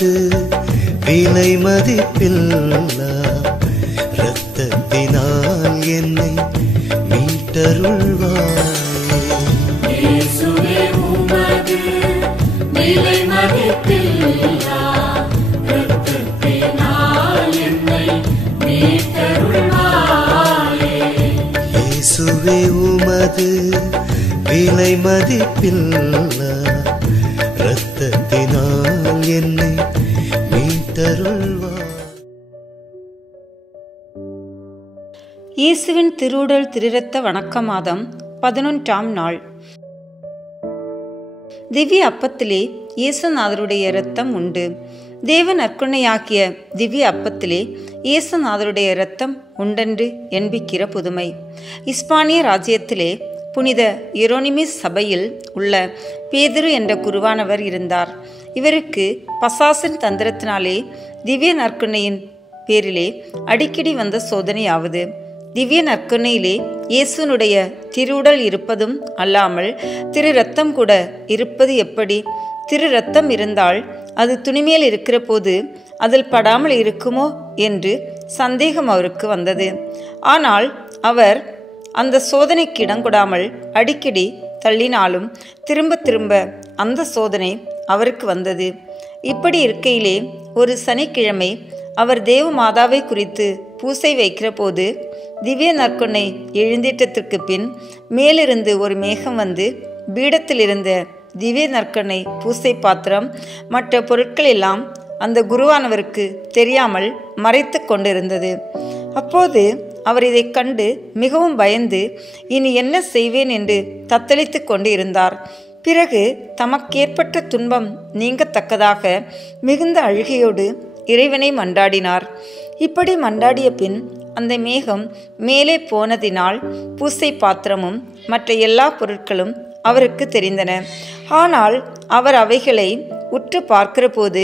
உமது விலை மதிப்பில்லா இரத்தத்தினால் என்னை மீட்டருள்வாய். இயேசுவே உமது விலை மதிப்பில்லா இரத்தத்தினால் என்னை மீட்டருள்வாயே. இயேசுவே உமது விலை மதிப்பில்லா இரத்தத்தினால் என்னை மீட்டருள்வாய். இயேசுவின் திருவுடல் திருரத்த வணக்க மாதம் 11ஆம் நாள். திவ்ய அப்பத்திலே இயேசுநாதருடைய இரத்தம் உண்டு. தேவ நற்கருணையாகிய திவ்ய அப்பத்திலே இயேசுநாதருடைய இரத்தம் உண்டென்று எண்பிக்கிற புதுமை. இஸ்பானிய ராஜ்யத்திலே புனித எரோனிமிஸ் சபையில் உள்ள பேதுரு என்ற குருவானவர் இருந்தார். இவருக்கு பசாசின் தந்திரத்தினாலே திவ்ய நற்கருணையின் பேரிலே அடிக்கடி வந்த சோதனையாவது. திவ்ய நற்கருணையிலே இயேசுனுடைய திருவுடல் இருப்பதும் அல்லாமல் திரு ரத்தம் கூட இருப்பது எப்படி? திரு ரத்தம் இருந்தால் அது துணிமேல் இருக்கிற போது அதில் படாமல் இருக்குமோ என்று சந்தேகம் அவருக்கு வந்தது. ஆனால் அவர் அந்த சோதனைக்கு இடங்கொடாமல் அடிக்கடி தள்ளினாலும் திரும்ப திரும்ப அந்த சோதனை அவருக்கு வந்தது. இப்படி இருக்கையிலே ஒரு சனிக்கிழமை அவர் தேவ மாதாவை குறித்து பூசை வைக்கிற போது திவ்ய நற்கருணை எழுந்தேற்றத்திற்கு பின் மேலிருந்து ஒரு மேகம் வந்து பீடத்தில் இருந்த திவ்ய நற்கருணை பூசை பாத்திரம் மற்ற பொருட்கள் எல்லாம் அந்த குருவானவருக்கு தெரியாமல் மறைத்து கொண்டிருந்தது. அப்போது அவர் இதை கண்டு மிகவும் பயந்து இனி என்ன செய்வேன் என்று தத்தளித்து கொண்டு இருந்தார். பிறகு தமக்கேற்பட்ட துன்பம் நீங்கத்தக்கதாக மிகுந்த அழுகையோடு இறைவனை மன்றாடினார். இப்படி மன்றாடிய பின் அந்த மேகம் மேலே போனதினால் பூசை பாத்திரமும் மற்ற எல்லா பொருட்களும் அவருக்கு தெரிந்தன. ஆனால் அவர் அவைகளை உற்று பார்க்கிற போது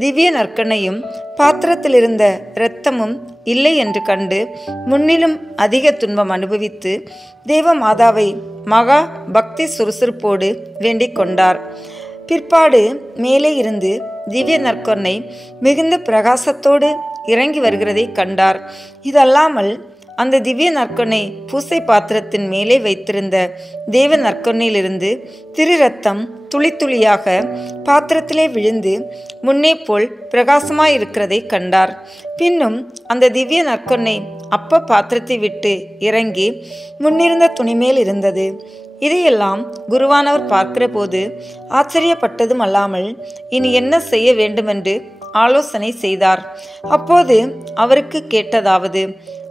திவ்ய நற்கருணையும் பாத்திரத்திலிருந்த இரத்தமும் இல்லை என்று கண்டு முன்னிலும் அதிக துன்பம் அனுபவித்து தேவ மாதாவை மகா பக்தி சுறுசுறுப்போடு வேண்டிக் கொண்டார். பிற்பாடு மேலே இருந்து திவ்ய நற்கருணை மிகுந்த பிரகாசத்தோடு இறங்கி வருகிறதை கண்டார். இதல்லாமல் அந்த திவ்ய நற்கருணை பூசை பாத்திரத்தின் மேலே வைத்திருந்த தேவ நற்கருணையிலிருந்து திரு ரத்தம் துளி துளியாக பாத்திரத்திலே விழுந்து முன்னே போல் பிரகாசமாயிருக்கிறதை கண்டார். பின்னும் அந்த திவ்ய நற்கருணை அப்ப பாத்திரத்தை விட்டு இறங்கி முன்னிருந்த துணிமேல் இருந்தது. இதையெல்லாம் குருவானவர் பார்க்கிற போது ஆச்சரியப்பட்டதும் அல்லாமல் இனி என்ன செய்ய வேண்டுமென்று ஆலோசனை செய்தார். அப்போது அவருக்கு கேட்டதாவது,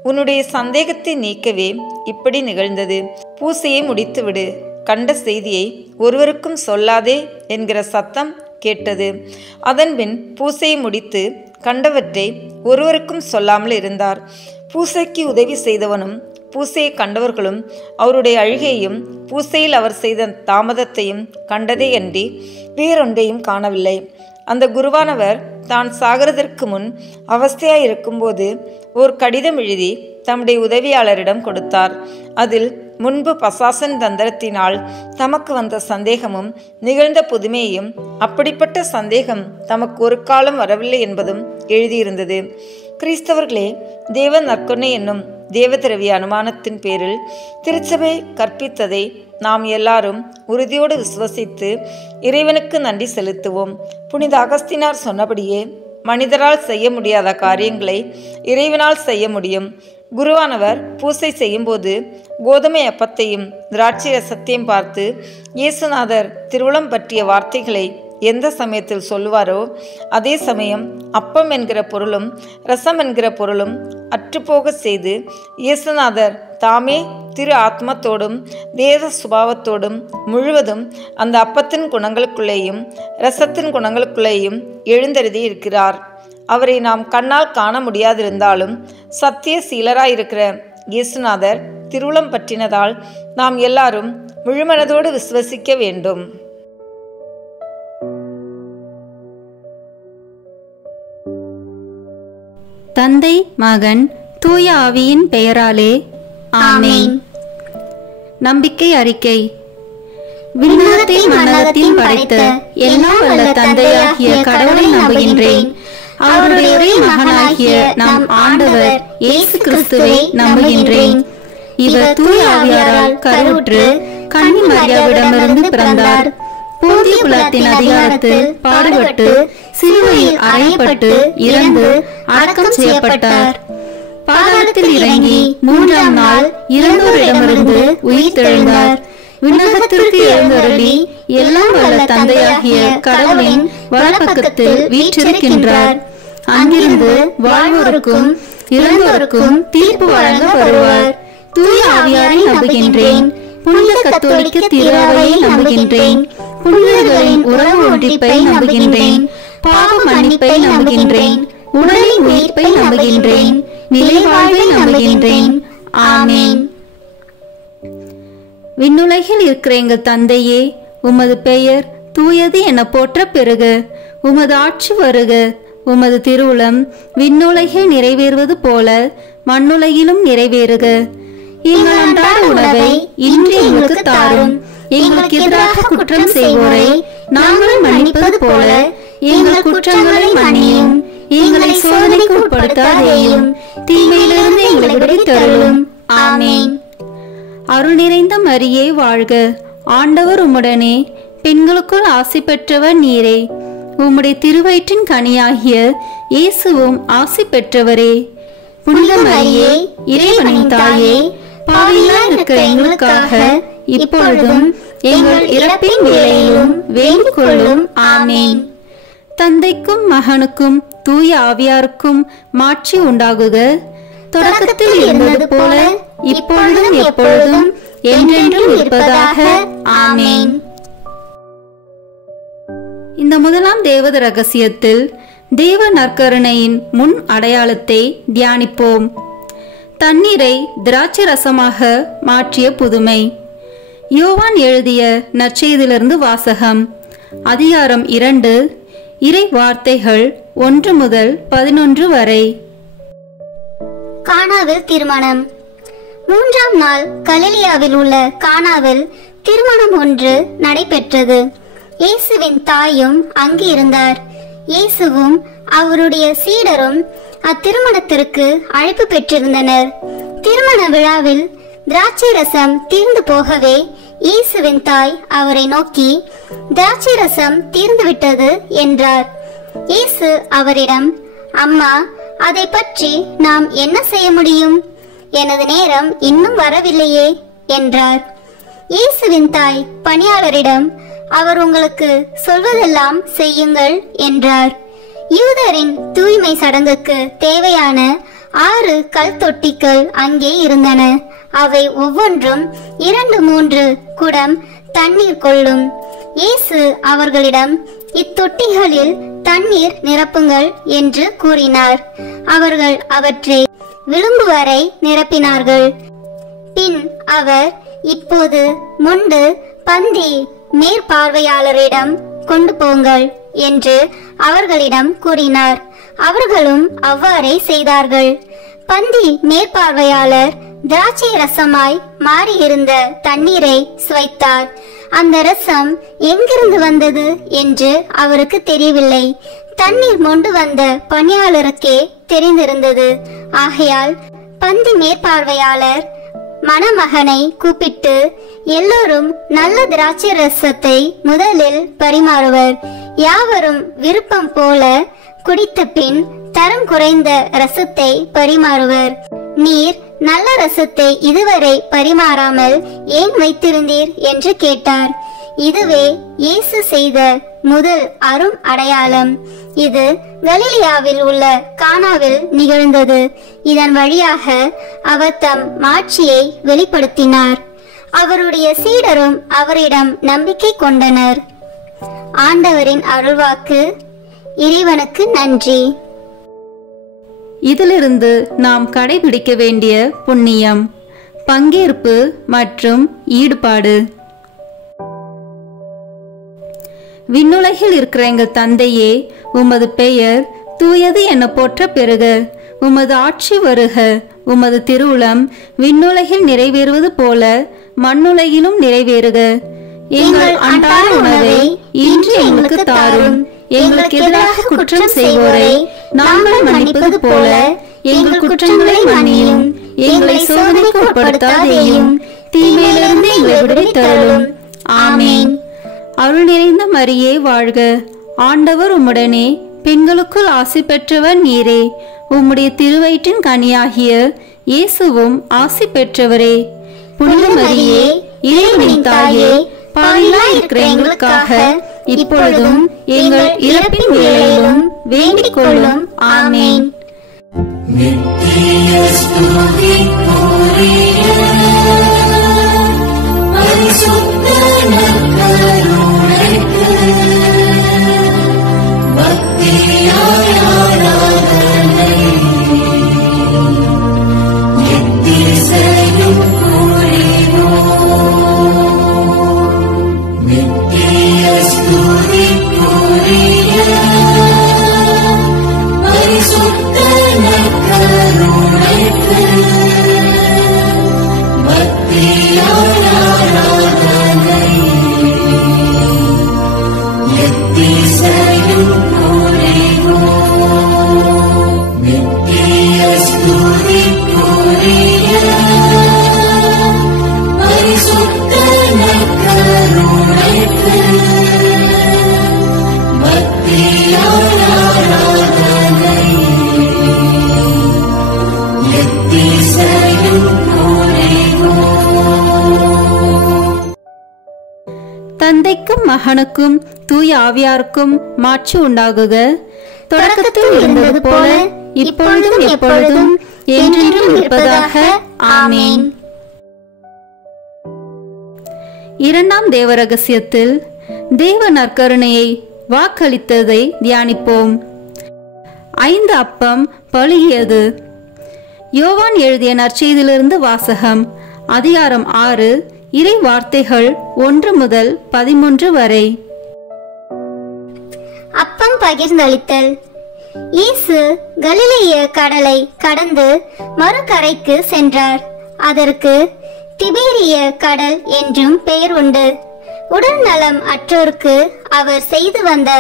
உன்னுடைய சந்தேகத்தை நீக்கவே இப்படி நிகழ்ந்தது. பூசையை முடித்துவிடு, கண்ட செய்தியை ஒருவருக்கும் சொல்லாதே என்கிற சத்தம் கேட்டது. அதன்பின் பூசையை முடித்து கண்டவற்றை ஒருவருக்கும் சொல்லாமல் இருந்தார். பூசைக்கு உதவி செய்தவனும் பூசையை கண்டவர்களும் அவருடைய அழுகையும் பூசையில் அவர் செய்த தாமதத்தையும் கண்டதே அன்றி வேறொன்றையும் காணவில்லை. அந்த குருவானவர் தான் சாகிறதற்கு முன் அவஸ்தையாயிருக்கும்போது ஒரு கடிதம் எழுதி தம்முடைய உதவியாளரிடம் கொடுத்தார். அதில் முன்பு பசாசன் தந்திரத்தினால் தமக்கு வந்த சந்தேகமும் நிகழ்ந்த புதுமையையும் அப்படிப்பட்ட சந்தேகம் தமக்கு ஒரு காலம் வரவில்லை என்பதும் எழுதியிருந்தது. கிறிஸ்தவர்களே, தேவ நற்கருணை என்னும் தேவதிரவிய அனுமானத்தின் பேரில் திருச்சபை கற்பித்ததை நாம் எல்லாரும் உறுதியோடு விசுவசித்து இறைவனுக்கு நன்றி செலுத்துவோம். புனித அகஸ்தினார் சொன்னபடியே மனிதரால் செய்ய முடியாத காரியங்களை இறைவனால் செய்ய முடியும். குருவானவர் பூசை செய்யும்போது கோதுமை அப்பத்தையும் திராட்சை ரசத்தையும் பார்த்து இயேசுநாதர் திருவுளம் பற்றிய வார்த்தைகளை எந்த சமயத்தில் சொல்லுவாரோ அதே சமயம் அப்பம் என்கிற பொருளும் ரசம் என்கிற பொருளும் அற்றுப்போக செய்து இயேசுநாதர் தாமே திரு ஆத்மத்தோடும் தேவ சுபாவத்தோடும் முழுவதும் அந்த அப்பத்தின் குணங்களுக்குள்ளேயும் இரசத்தின் குணங்களுக்குள்ளேயும் எழுந்தருதி இருக்கிறார். அவரை நாம் கண்ணால் காண முடியாதிருந்தாலும் சத்திய சீலராயிருக்கிற இயேசுநாதர் திருவுளம் பற்றினதால் நாம் எல்லாரும் முழுமனதோடு விசுவசிக்க வேண்டும். தந்தை, மகன், தூய ஆவியின் பெயராலே ஆமென். நம்பிக்கை அறிக்கை. விண்ணகத்தையும் மண்ணகத்தையும் படைத்த எல்லாம் வல்ல தந்தையாகிய கடவுளை நம்புகின்றேன். அவருடைய ஒரே மகனாகிய நம் ஆண்டவர் இயேசு கிறிஸ்துவை நம்புகின்றேன். இவர் தூய ஆவியாரால் கருவுற்று கன்னி மரியாவிடமிருந்து பிறந்தார். போந்திய பிலாத்தின் அதிகாரத்தில் பாடுபட்டு சிலுவையில் அறையப்பட்டு இறந்து அடக்கம் செய்யப்பட்டார். பாதாளத்தில் இறங்கி 3ஆம் நாள் இறந்தோரிடமிருந்து உயிர் தெழுந்தார். விண்ணகத்திற்கு எழுந்தருளி எல்லாம் வல்ல தந்தையாகிய கடவுளின் வலப்பக்கத்தில் வீற்றிருக்கின்றார். அங்கிருந்து வாழ்வோருக்கும் இறந்தோருக்கும் தீர்ப்பு வழங்க வருவார். தூய ஆவியாரை நம்புகின்றேன். புனித கத்தோலிக்க திருஅவையை நம்புகின்றேன். புனிதர்களின் உறவு ஒன்றிப்பை நம்புகின்றேன். பாவ மன்னிப்பை நம்புகின்றேன். உடலின் உயிர்ப்பை நம்புகின்றேன். நிலை வாழ்வை நம்புகின்றேன். ஆமென். விண்ணுலகில் இருக்கிற எங்கள் தந்தையே, உமது பெயர் தூயது என போற்ற பெறுக. உமது ஆட்சி வருக. உமது திருவுளம் விண்ணுலகில் நிறைவேறுவது போல மண்ணுலகிலும் நிறைவேறுக. எங்கள் அன்றாட உணவை இன்று எங்களுக்கு தாரும். எங்களுக்கு எதிராக குற்றம் செய்வோரை நாங்கள் மன்னிப்பது போல எங்கள் குற்றங்களை மன்னியும். எங்களை சோதனைக்கு உட்படுத்தாதேயும், தீமையிலிருந்து எங்களை விடுவித்தருளும். ஆமென். அருள் நிறைந்த மரியே வாழ்க. ஆண்டவர் உம்முடனே, பெண்களுக்குள் ஆசி பெற்றவர் நீரே. உம்முடைய திருவயிற்றின் கனியாகிய இயேசுவும் ஆசி பெற்றவரே. புனித மரியே, இறைவனின் தாயே, பாவிகளாய் இருக்கிற எங்களுக்காக இப்பொழுதும் எங்கள் இறப்பின் வேளையிலும் வேண்டிக் கொள்ளும். ஆமென். தந்தைக்கும் மகனுக்கும் தூய ஆவியாருக்கும் மாட்சி உண்டாகுக. தொடக்கத்தில் இருந்தது போல இப்பொழுதும் எப்பொழுதும் என்றென்றும் இருப்பதாக. ஆமென். இந்த முதலாம் தேவத ரகசியத்தில் தேவ நற்கருணையின் முன் அடையாளத்தை தியானிப்போம். தண்ணீரை திராட்சை ரசமாக மாற்றிய புதுமை. யோவான் எழுதிய நற்செய்தியிலிருந்து வாசகம். அதிகாரம் 2, இறை வார்த்தைகள் 1 முதல் 11 வரை. கானாவில் திருமணம். 3ஆம் நாள் கலிலியாவில் உள்ள கானாவில் திருமணம் ஒன்று நடைபெற்றது. இயேசுவின் தாயும் அங்கு இருந்தார். இயேசுவும் அவருடைய சீடரும் அத்திருமணத்திற்கு அழைப்பு பெற்றிருந்தனர். திருமண விழாவில் திராட்சை ரசம் தீர்ந்து போகவே இயேசுவின் தாய் அவரை நோக்கி, திராட்சை ரசம் தீர்ந்துவிட்டது என்றார். இயேசு அவரிடம், அம்மா, அதை பற்றி நாம் என்ன செய்ய முடியும்? எனது நேரம் இன்னும் வரவில்லையே என்றார். இயேசுவின் தாய் பணியாளரிடம், அவர் உங்களுக்கு சொல்வதெல்லாம் செய்யுங்கள் என்றார். யூதரின் தூய்மை சடங்குக்கு தேவையான 6 கல் தொட்டிகள் அங்கே இருந்தன. அவை ஒவ்வொன்றும் 2-3 குடம் தண்ணீர் கொள்ளும். இயேசு அவர்களிடம், இத்தொட்டிகளில் தண்ணீர் நிரப்புங்கள் என்று கூறினார். அவர்கள் அவற்றை விளிம்பு வரை நிரப்பினார்கள். பின் அவர், இப்போது முண்டு பந்தி மேற்பார்வையாளரிடம் கொண்டு போங்கள் என்று அவர்களிடம் கூறினார். அவர்களும் அவ்வாறே செய்தார்கள். பந்தி மேற்பார்வையாளர் திராட்சை ரசமாய் மாறியிருந்த தண்ணீரை சுவைத்தார். அந்த ரசம் எங்கிருந்து வந்தது என்று அவருக்கு தெரியவில்லை. தண்ணீர் மொண்டு வந்த பணியாளருக்கே தெரிந்திருந்தது. ஆகையால் பந்தி மேற்பார்வையாளர் மணமகனை கூப்பிட்டு, எல்லோரும் நல்ல திராட்சை ரசத்தை முதலில் பரிமாறுவர். யாவரும் விருப்பம் போல குடித்த பின் தரம் குறைந்த ரசத்தை பரிமாறுவர். நீர் நல்ல ரசத்தை இதுவரை பரிமாறாமல் ஏன் வைத்திருந்தீர் என்று கேட்டார். இதுவே இயேசு செய்த முதல் அரும் அடையாளம். இது கலிலியாவில் உள்ள கானாவில் நிகழ்ந்தது. இதன் வழியாக அவர் தம் மாட்சியை வெளிப்படுத்தினார். அவருடைய சீடரும் அவரிடம் நம்பிக்கை கொண்டனர். ஆண்டவரின் அருள்வாக்கு. இறைவனுக்கு நன்றி. இதிலிருந்து நாம் கடைபிடிக்க வேண்டிய புண்ணியம், பங்கேற்பு மற்றும் ஈடுபாடு. விண்ணுலகில் இருக்கிற எங்கள் தந்தையே, உமது பெயர் தூயது என போற்ற பெறுக. உமது ஆட்சி வருக. உமது திருவுளம் விண்ணுலகில் நிறைவேறுவது போல மண்ணுலகிலும் நிறைவேறுக. எங்கள் அன்றாட உணவை இன்று எங்களுக்கு தாரும். எங்களுக்கு எதிராக குற்றம் செய்வோரை நாங்கள் மன்னிப்பது போல எங்கள் குற்றங்களை மன்னியும். எங்களை சோதனைக்கு உட்படுத்தாதேயும், தீமையிலிருந்து எங்களை விடுவித்தருளும். ஆமேன். அருள் நிறைந்த மரியே வாழ்க, ஆண்டவர் உம்முடனே, பெண்களுக்குள் ஆசி பெற்றவர் நீரே. உம்முடைய திருவயிற்றின் கனியாகிய இயேசுவும் ஆசி பெற்றவரே. புனித மரியே, இறைவனின் தாயே, பாவிகளாய் இருக்கிற எங்களுக்காக இப்பொழுதும் எங்கள் இறப்பின் வேளையிலும் வேண்டிக் கொள்ளும். ஆமேன். நித்திய ஸ்துதிக்குரிய பரிசுத்த நற்கருணைக்கு பக்தியாய் ஆராதனை எத்திசையும் புரிவோம். நித்திய ஸ்துதிக்குரிய பரிசுத்த நற்கருணைக்கு பக்தியாய் ஆராதனை எத்திசையும் புரிவோம். நித்திய ஸ்துதிக்குரிய பரிசுத்த நற்கருணைக்கு பக்தியாய் ஆராதனை எத்திசையும் புரிவோம். தந்தைக்கும் மகனுக்கும் தூய ஆவியாருக்கும் மாட்சி உண்டாகுக. தொடக்கத்தில் இருந்தது போல இப்பொழுதும் எப்பொழுதும் என்றென்றும் இருப்பதாக. ஆமேன். இரண்டாம் தேவ ரகசியத்தில் தேவ நற்கருணையை வாக்களித்ததை தியானிப்போம். 5 அப்பம் பழுகியது. யோவான் எழுதிய நற்செய்தியிலிருந்து வாசகம். அதிகாரம் 6, இறை வார்த்தைகள் 1 முதல் 13 வரை. அப்பம் பகிர்ந்தளித்தல். இயேசு கலிலேய கடலை கடந்து மறுகரைக்கு சென்றார். அதற்கு திபேரிய கடல் என்றும் பெயர் உண்டு. உடல் நலம் அற்றோருக்கு அவர் செய்து வந்த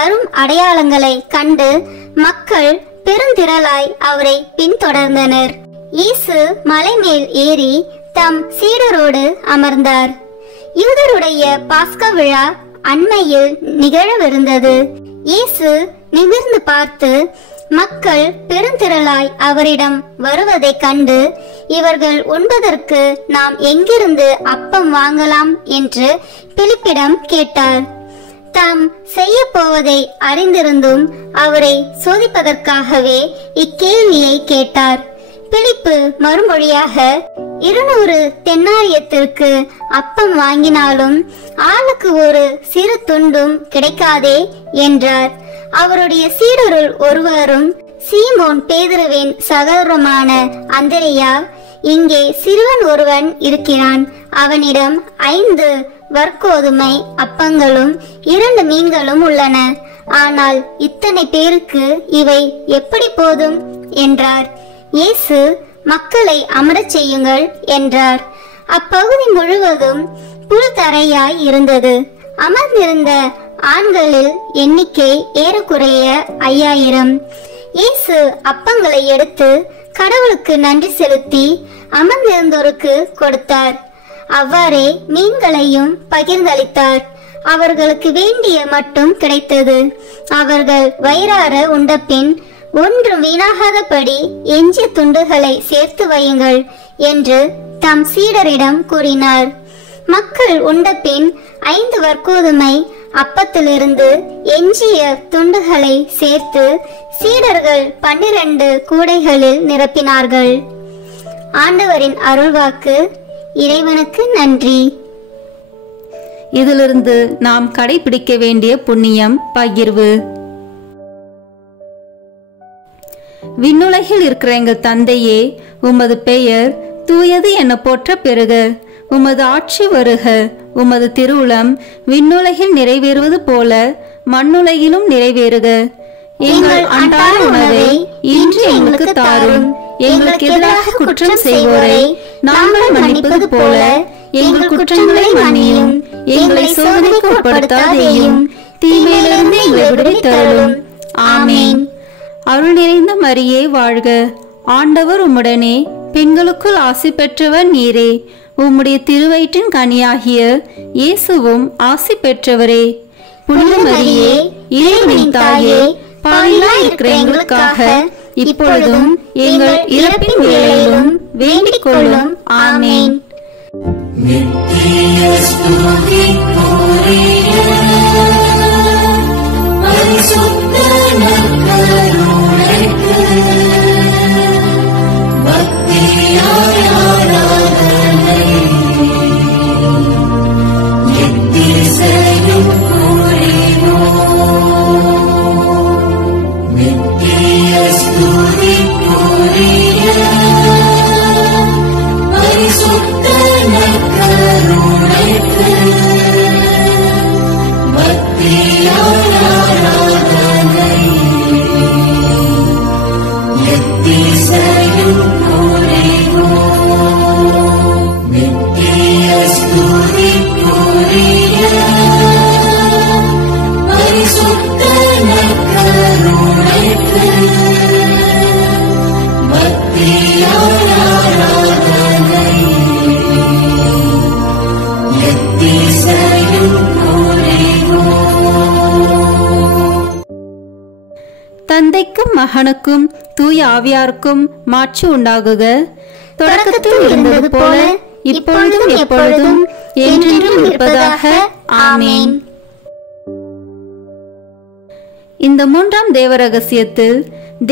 அரும் அடையாளங்களை கண்டு மக்கள் பெருந்திரளாய் அவரை பின்தொடர்ந்தனர். இயேசு மலை மேல் ஏறி தம் சீடரோடு அமர்ந்தார். யூதருடைய பாஸ்கா விழா அண்மையில் நிகழவிருந்தது. இயேசு நிமிர்ந்து பார்த்து மக்கள் பெருந்திரளாய் அவரிடம் வருவதை கண்டு, இவர்கள் உண்பதற்கு நாம் எங்கிருந்து அப்பம் வாங்கலாம் என்று பிலிப்பிடம் கேட்டார். தாம் செய்ய போவதை அறிந்திருந்தும் அவரை சோதிப்பதற்காகவே இக்கேள்வியை கேட்டார். பிலிப்பு மறுமொழியாக, 200 தென்னாரியத்திற்கு அப்பம் வாங்கினாலும் ஆளுக்கு ஒரு சிறு துண்டும் கிடைக்காதே என்றார். அவருடைய சீடருள் ஒருவரும் சீமோன் பேதுருவின் சகோதரமான அந்திரேயா, இங்கே சிறுவன் ஒருவன் இருக்கிறான், அவனிடம் 5 வற்கோதுமை அப்பங்களும் 2 மீன்களும் உள்ளன, ஆனால் இத்தனை பேருக்கு இவை எப்படி போதும் என்றார். இயேசு, மக்களை அமரச் செய்யுங்கள் என்றார். அப்பகுதி முழுவதும் புல் தரையாய் இருந்தது. அமர்ந்திருந்த ஆண்களில் எண்ணிக்கை ஏறக்குறைய 5000. இயேசு அப்பங்களை எடுத்து கடவுளுக்கு நன்றி செலுத்தி அமர்ந்திருந்தோருக்கு கொடுத்தார். அவ்வாறே மீன்களையும் பகிர்ந்தளித்தார். அவர்களுக்கு வேண்டிய மட்டும் கிடைத்தது. அவர்கள் வயிறார உண்டபின், ஒன்றும் வீணாகாதபடி எஞ்சிய துண்டுகளை சேர்த்து வையுங்கள் என்று தம் சீடரிடம் கூறினார். மக்கள் உண்டபின் 5 வற்கோதுமை அப்பத்திலிருந்து எஞ்சிய துண்டுகளை சேர்த்து சீடர்கள் 12 கூடைகளில் நிரப்பினார்கள். ஆண்டவரின் அருள்வாக்கு. இறைவனுக்கு நன்றி. இதிலிருந்து நாம் கடைபிடிக்க வேண்டிய புண்ணியம் பகிர்வு. விண்ணுலகில் இருக்கிற எங்கள் தந்தையே, உமது பெயர் தூயது என போற்ற பெறுக. உமது ஆட்சி வருக. உமது திருவுளம் விண்ணுலகில் நிறைவேறுவது போல மண்ணுலகிலும் நிறைவேறுக. எங்கள் அன்றாட உணவை இன்று எங்களுக்கு தாரும். எங்களுக்கு எதிராக குற்றம் செய்வோரை நாங்கள் மன்னிப்பது போல எங்கள் குற்றங்களை மன்னியும். எங்களை சோதனைக்கு உட்படுத்தாதேயும் தீமையிலிருந்து எங்களை விடுவித்தருளும். ஆமேன். அருள் நிறைந்த மரியே வாழ்க, ஆண்டவர் உம்முடனே, பெண்களுக்குள் ஆசி பெற்றவர் நீரே. உம்முடைய திருவயிற்றின் கனியாகிய இயேசுவும் ஆசி பெற்றவரே. புனித மரியே, இறைவனின் தாயே, பாவிகளாய் இருக்கிற எங்களுக்காக இப்பொழுதும் எங்கள் இறப்பின் வேளையிலும் வேண்டிக் கொள்ளும். ஆமேன். நித்திய ஸ்துதிக்குரிய பரிசுத்த நற்கருணைக்கு பக்தியாய் ஆராதனை எத்திசையும் புரிவோம். நித்திய ஸ்துதிக்குரிய பரிசுத்த நற்கருணைக்கு பக்தியாய் ஆராதனை எத்திசையும் புரிவோம். நித்திய ஸ்துதிக்குரிய பரிசுத்த நற்கருணைக்கு பக்தியாய் ஆராதனை எத்திசையும் புரிவோம். தந்தைக்கும் மகனுக்கும் தூய ஆவியாருக்கும் மாட்சி உண்டாகுக. தொடக்கத்தில் இருந்தது போல இப்பொழுதும் எப்பொழுதும் என்றென்றும் இருப்பதாக. ஆமேன். இந்த மூன்றாம் தேவ ரகசியத்தில்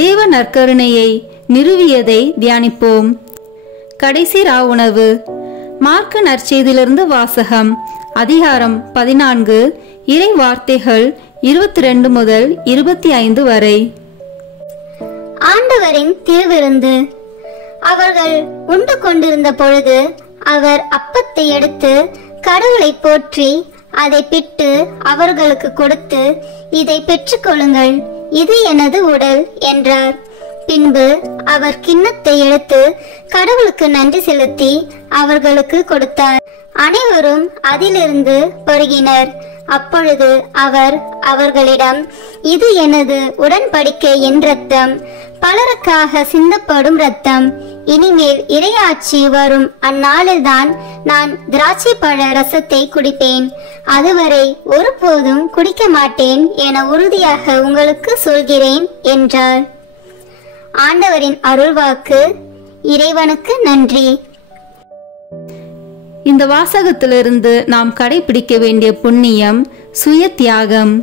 தேவ நற்கருணையை நிறுவியதை தியானிப்போம். கடைசி ராவுணவு. மார்க்கு நற்செய்தியிலிருந்து வாசகம். அதிகாரம் 14, இறை வார்த்தைகள் 22 முதல் 25 வரை. ஆண்டவரின் திருவிருந்து. அவர்கள் உண்டு கொண்டிருந்த பொழுது அவர் அப்பத்தை எடுத்து கடவுளை போற்றி அதை பிட்டு அவர்களுக்கு கொடுத்து, இதை பெற்றுக்கொள்ளுங்கள், இது எனது உடல் என்றார். பின்பு அவர் கிண்ணத்தை எடுத்து கடவுளுக்கு நன்றி செலுத்தி அவர்களுக்கு கொடுத்தார். அனைவரும் அதிலிருந்து பருகினர். அப்பொழுது அவர் அவர்களிடம், இது எனது உடன்படிக்கையின் இரத்தம், பலருக்காக சிந்தப்படும் இரத்தம். இனிமேல் இறையாட்சி வரும் அந்நாளில்தான் நான் திராட்சை பழ ரசத்தை குடிப்பேன். அதுவரை ஒருபோதும் குடிக்க மாட்டேன் என உறுதியாக உங்களுக்கு சொல்கிறேன் என்றார். ஆண்டவரின் அருள்வாக்கு. இறைவனுக்கு நன்றி. இந்த வாசகத்திலிருந்து நாம் கடைபிடிக்க வேண்டிய புண்ணியம் சுய தியாகம்.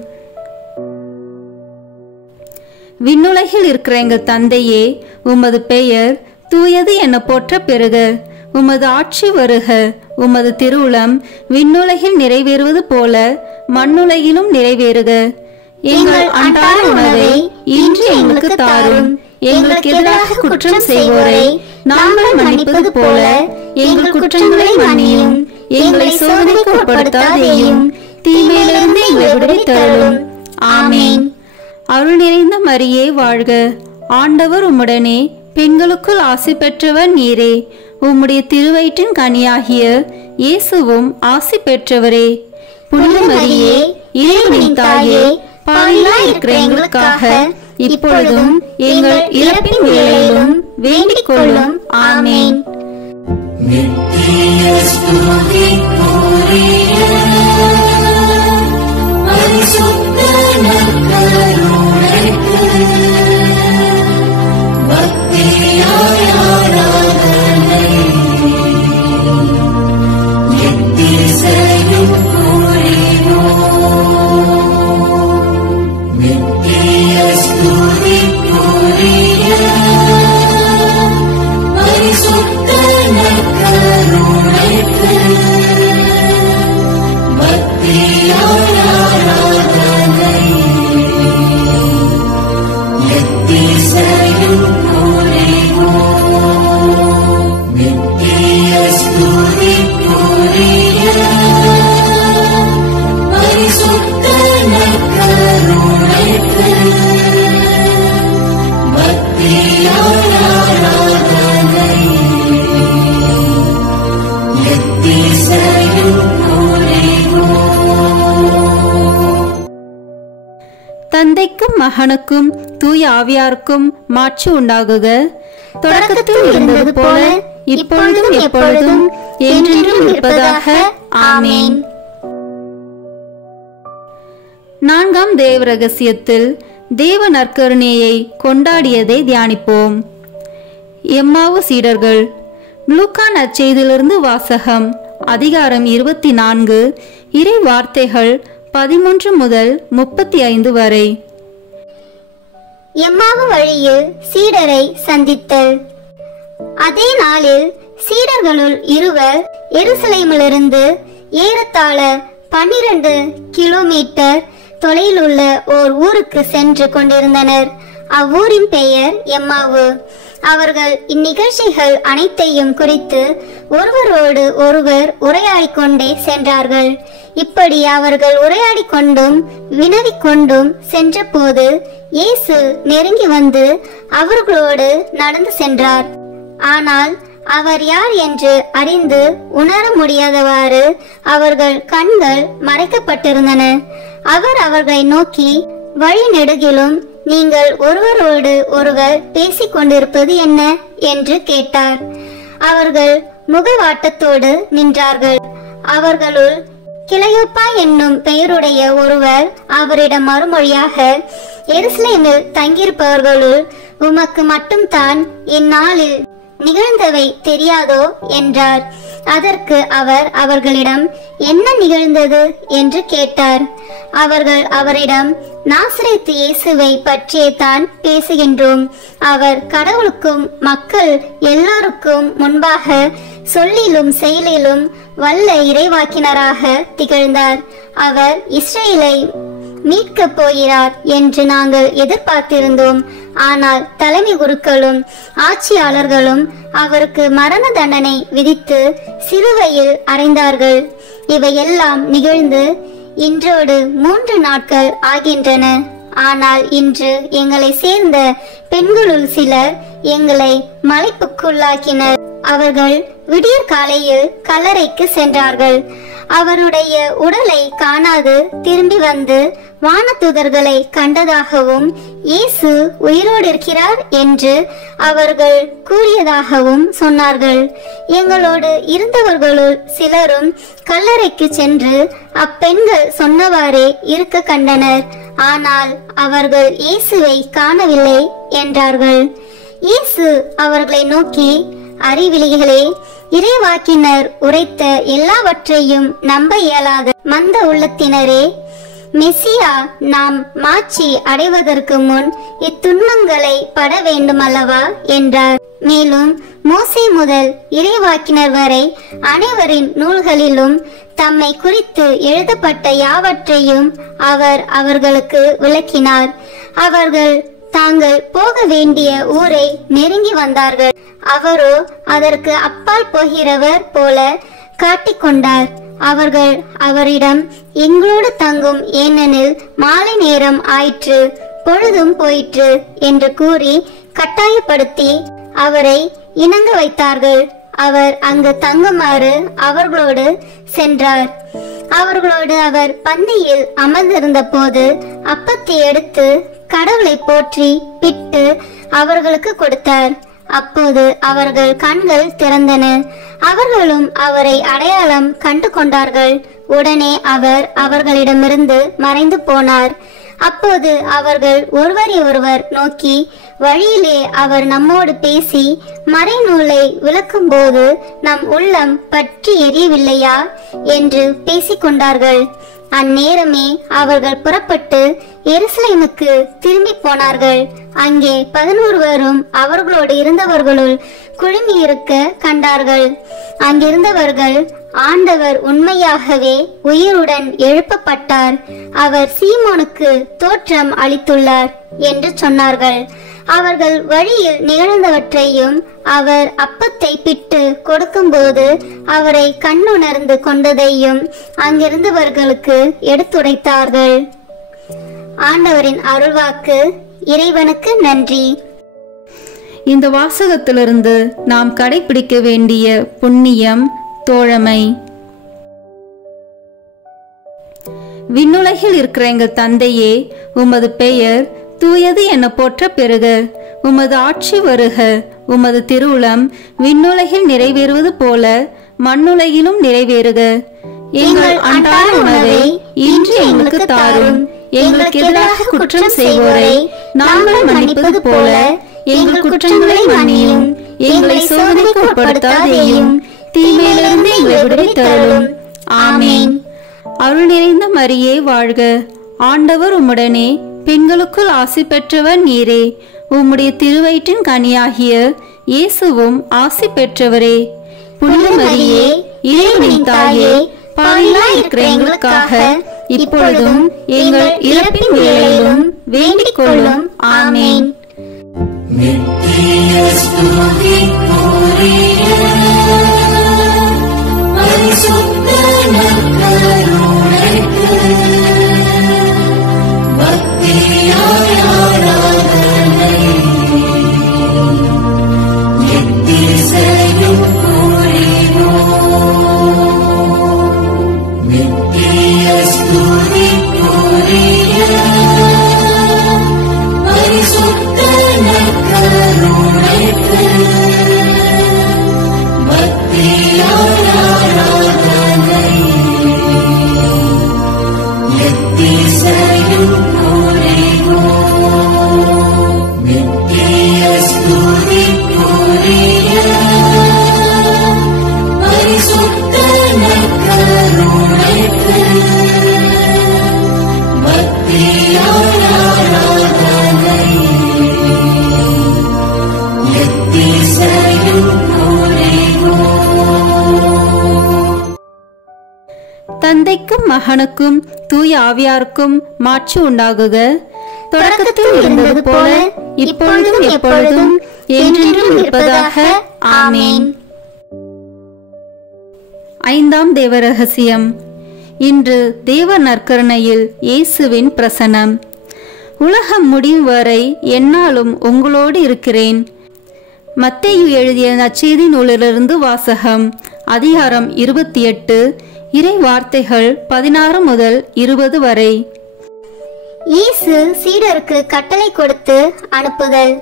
விண்ணுலகில் இருக்கிற எங்கள் தந்தையே, உமது பெயர் தூயது என போற்ற பெறுக. உமது ஆட்சி வருக. உமது திருவுளம் விண்ணுலகில் நிறைவேறுவது போல மண்ணுலகிலும் நிறைவேறுக. எங்கள் அன்றாட உணவை இன்று எங்களுக்கு தாரும். எங்களுக்கு எதிராக குற்றம் செய்வோரை நாங்கள் மன்னிப்பது போல எங்கள் குற்றங்களை மன்னியும். எங்களை சோதனைக்கு உட்படுத்தாதேயும் தீமையிலிருந்து எங்களை விடுவித்தருளும். ஆமேன். அருள் நிறைந்த மரியே வாழ்க, ஆண்டவர் உம்முடனே, பெண்களுக்குள் ஆசி பெற்றவர் நீரே. உம்முடைய திருவயிற்றின் கனியாகிய இயேசுவும் ஆசி பெற்றவரே. புனித மரியே, இறைவனின் தாயே, பாவிகளாய் இருக்கிற எங்களுக்காக இப்பொழுதும் எங்கள் இறப்பின் வேளையிலும் வேண்டிக் கொள்ளும். ஆமேன். நித்திய ஸ்துதிக்குரிய பரிசுத்த நற்கருணைக்கு பக்தியாய் ஆராதனை எத்திசையும் புரிவோம். நித்திய ஸ்துதிக்குரிய பரிசுத்த மகனுக்கும் தூய ஆவியாருக்கும் மாட்சி உண்டாகுக. தொடக்கத்தில் இருந்தது போல இப்பொழுதும் எப்பொழுதும் என்றென்றும் இருப்பதாக. ஆமேன். நான்காம் தேவ ரகசியத்தில் தேவ நற்கருணையை கொண்டாடியதை தியானிப்போம். எம்மாவு சீடர்கள். லூக்கா நற்செய்தியிலிருந்து வாசகம். அதிகாரம் 24, இறை வார்த்தைகள் 13 முதல் 35 வரை. எம்மாவு வழியில் சீடரை சந்தித்தல். அதே நாளில் சீடர்களுள் இருவர் எருசலேமிலிருந்து ஏறத்தாழ 12 கிலோமீட்டர் தொலையிலுள்ள ஓர் ஊருக்கு சென்று கொண்டிருந்தனர். அவ்வூரின் பெயர் எம்மாவு. அவர்கள் இந்நிகழ்ச்சிகள் அனைத்தையும் குறித்து ஒருவரோடு ஒருவர் உரையாடிக் கொண்டே சென்றார்கள். இப்படி அவர்கள் உரையாடிக் கொண்டும் வினவிக் கொண்டும் சென்ற போது இயேசு நெருங்கி வந்து அவர்களோடு நடந்து சென்றார். ஆனால் அவர் யார் என்று அறிந்து உணர முடியாதவாறு அவர்கள் கண்கள் மறைக்கப்பட்டிருந்தன. அவர் அவர்களை நோக்கி, வழி நெடுகிலும் நீங்கள் ஒருவரோடு ஒருவர் பேசிக் கொண்டிருப்பது என்ன என்று கேட்டார். அவர்கள் முகவாட்டத்தோடு நின்றார்கள். அவர்களுள் கிளையோப்பா என்னும் பெயருடைய ஒருவர் அவரிடம் மறுமொழியாக, எருசலேமில் தங்கியிருப்பவர்களுள் உமக்கு மட்டும்தான் இந்நாளில் நிகழ்ந்தவை தெரியாதோ என்றார். அதற்கு அவர் அவர்களிடம், என்ன நிகழ்ந்தது என்று கேட்டார். அவர்கள் அவரிடம், நாசரேத்து இயேசுவை பற்றியே தான் பேசுகின்றோம். அவர் கடவுளுக்கும் மக்கள் எல்லாருக்கும் முன்பாக சொல்லிலும் செயலிலும் வல்ல இறைவாக்கினராக திகழ்ந்தார். அவர் இஸ்ரேலை மீட்கப் போகிறார் என்று நாங்கள் எதிர்பார்த்திருந்தோம். ஆனால் தலைமை குருக்களும் ஆட்சியாளர்களும் அவருக்கு மரண தண்டனை விதித்து சிலுவையில் அறைந்தார்கள். இவையெல்லாம் நிகழ்ந்து இன்றோடு 3 நாட்கள் ஆகின்றன. ஆனால் இன்று எங்களை சேர்ந்த பெண்களுள் சிலர் எங்களை மலைப்புக்குள்ளாக்கினர். அவர்கள் விடியற் காலையில் கல்லறைக்கு சென்றார்கள். அவருடைய உடலை காணாது திரும்பி வந்து வானதூதர்களை கண்டதாகவும் இயேசு உயிரோடு இருக்கிறார் என்று அவர்கள் கூறியதாகவும் சொன்னார்கள். எங்களோடு இருந்தவர்களுள் சிலரும் கல்லறைக்கு சென்று அப்பெண்கள் சொன்னவாறே இருக்க கண்டனர். ஆனால் அவர்கள் இயேசுவை காணவில்லை என்றார்கள். இயேசு அவர்களை நோக்கி, அறிவிலிகளே, இறைவாக்கினர் உரைத்த எல்லாவற்றையும் நம்ப இயலாத மந்த உள்ளத்தினரே, மெசியா நாம் மாட்சி அடைவதற்கு முன் இத்துன்பங்களை பட வேண்டும் அல்லவா என்றார். மேலும் மோசே முதல் இறைவாக்கினர் வரை அனைவரின் நூல்களிலும் தம்மை குறித்து எழுதப்பட்ட யாவற்றையும் அவர் அவர்களுக்கு விளக்கினார். அவர்கள் தாங்கள் போக வேண்டிய ஊரை நெருங்கி வந்தார்கள். அவரோ அதற்கு அப்பால் போகிறவர் போல காட்டிக்கொண்டார். அவர்கள் அவரிடம், எங்களோடு தங்கும், ஏனெனில் மாலை நேரம் ஆயிற்று, பொழுதும் போயிற்று என்று கூறி கட்டாயப்படுத்தி அவரை இணங்க வைத்தார்கள். அவர் அங்கு தங்குமாறு அவர்களோடு சென்றார். அவர்களோடு அவர் பந்தியில் அமர்ந்திருந்த போது அப்பத்தை எடுத்து கடவுளை போற்றி பிட்டு அவர்களுக்கு கொடுத்தார். அப்போது அவர்கள் கண்கள் திறந்தன. அவர்களும் அவரை அடையாளம் கண்டு கொண்டார்கள். உடனே அவர் அவர்களிடமிருந்து மறைந்து போனார். அப்போது அவர்கள் ஒருவரை ஒருவர் நோக்கி, வழியிலே அவர் நம்மோடு பேசி மறைநூலை விளக்கும் போது நம் உள்ளம் பற்றி எரியவில்லையா என்று பேசிக்கொண்டார்கள். அந்நேரமே அவர்கள் புறப்பட்டு எருசலேமுக்கு திரும்பி போனார்கள். அங்கே 11 அவர்களோடு இருந்தவர்களுள் குழுமி இருக்க கண்டார்கள். அங்கிருந்தவர்கள், ஆண்டவர் உண்மையாகவே உயிருடன் எழுப்பப்பட்டார், அவர் சீமோனுக்கு தோற்றம் அளித்துள்ளார் என்று சொன்னார்கள். அவர்கள் வழியில் நிகழ்ந்தவற்றையும் அவர் அப்பத்தை பிட்டு கொடுக்கும்போது அவரை கண்ணுணர்ந்து கொண்டதையும் அங்கிருந்தவர்களுக்கு எடுத்துரைத்தார்கள். ஆண்டவரின் அருள்வாக்கு. இறைவனுக்கு நன்றி. இந்த வாசகத்திலிருந்து நாம் கடைபிடிக்க வேண்டிய புண்ணியம் தோழமை. விண்ணுலகில் இருக்கிற எங்கள் தந்தையே, உமது பெயர் தூயது என போற்ற பெறுக. உமது ஆட்சி வருக. உமது திருவுளம் விண்ணுலகில் நிறைவேறுவது போல மண்ணுலகிலும் நிறைவேறுக. எங்கள் அன்றாட உணவை இன்று எங்களுக்கு தாரும். எங்களுக்கு எதிராக குற்றம் செய்வோரை நாங்கள் மன்னிப்பது போல எங்கள் குற்றங்களை மன்னியும். எங்களை சோதனைக்கு உட்படுத்தாதேயும், தீமையிலிருந்து எங்களை விடுவித்தருளும். ஆமேன். அருள் நிறைந்த மரியே வாழ்க. ஆண்டவர் உம்முடனே, பெண்களுக்குள் ஆசி பெற்றவர் நீரே. உம்முடைய திருவயிற்றின் கனியாகிய இயேசுவும் ஆசி பெற்றவரே. புனித மரியே, இறைவனின் தாயே, பாவிகளாய் இருக்கிற எங்களுக்காக இப்பொழுதும் எங்கள் இறப்பின் வேளையிலும் வேண்டிக் கொள்ளும். ஆமேன். நித்திய ஸ்துதிக்குரிய பரிசுத்த நற்கருணைக்கு பக்தியாய் ஆராதனை எத்திசையும் புரிவோம். நித்திய ஸ்துதிக்குரிய பரிசுத்த நற்கருணைக்கு பக்தியாய் ஆராதனை எத்திசையும் புரிவோம். நித்திய ஸ்துதிக்குரிய பரிசுத்த நற்கருணைக்கு பக்தியாய் ஆராதனை எத்திசையும் புரிவோம். தந்தைக்கும் மகனுக்கும் தூய ஆவியாருக்கும் மாட்சி உண்டாகுக. தொடக்கத்தில் இருந்தது போல இப்பொழுதும் எப்பொழுதும் என்றென்றும் இருப்பதாக. ஆமேன். ஐந்தாம் தேவ ரகசியம். இன்று தேவ நற்கருணையில் இயேசுவின் பிரசனம். உலகம் முடியும் வரை எந்நாளும் உங்களோடு இருக்கிறேன். மத்தேயு எழுதிய நற்செய்தி நூலிலிருந்து வாசகம். அதிகாரம் 28, இறை வார்த்தைகள் 16 முதல் 20 வரை. இயேசு சீடருக்கு கட்டளை கொடுத்து அனுப்புதல்.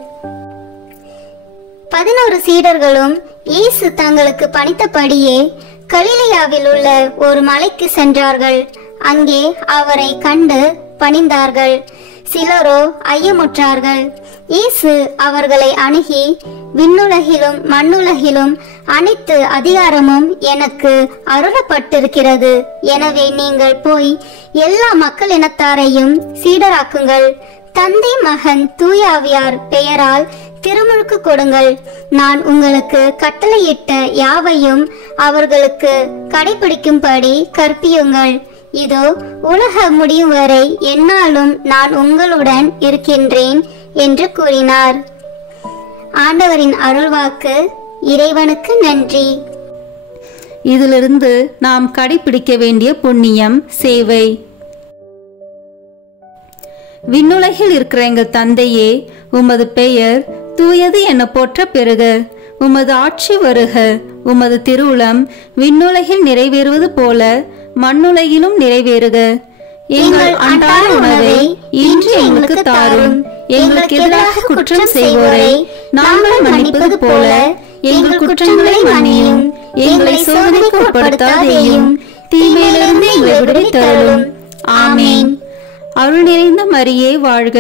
11 சீடர்களும் இயேசு தங்களுக்கு பணித்தபடியே கலிலேயாவில் உள்ள ஒரு மலைக்கு சென்றார்கள். அங்கே அவரை கண்டு பணிந்தார்கள். சிலரோ ஐயமுற்றார்கள். இயேசு அவர்களை அணுகி, விண்ணுலகிலும் மண்ணுலகிலும் அனைத்து அதிகாரமும் எனக்கு அருளப்பட்டிருக்கிறது. எனவே நீங்கள் போய் எல்லா மக்கள் இனத்தாரையும் சீடராக்குங்கள். தந்தை, மகன், தூய ஆவியார் பெயரால் திருமுழுக்கு கொடுங்கள். நான் உங்களுக்கு கட்டளையிட்ட யாவையும் அவர்களுக்கு கடைபிடிக்கும்படி கற்பியுங்கள். இதோ, உலக முடியும் வரை எந்நாளும் நான் உங்களுடன் இருக்கின்றேன் என்று கூறினார். ஆண்டவரின் அருள்வாக்கு. இறைவனுக்கு நன்றி. இதிலிருந்து நாம் கடைபிடிக்க வேண்டிய புண்ணியம் சேவை. விண்ணுலகில் இருக்கிற எங்கள் தந்தையே, உமது பெயர் தூயது என போற்ற பெறுக. உமது ஆட்சி வருக. உமது திருவுளம் விண்ணுலகில் நிறைவேறுவது போல மண்ணுலகிலும் நிறைவேறுக. எங்கள் அன்றாட உணவை இன்று எங்களுக்கு தாரும். எங்களுக்கு எதிராக குற்றம் செய்வோரை நாங்கள் மன்னிப்பது போல எங்கள் குற்றங்களை மன்னியும். எங்களை சோதனைக்கு உட்படுத்தாதேயும், தீமையிலிருந்து எங்களை விடுவித்தருளும். ஆமேன். அருள் நிறைந்த மரியே வாழ்க.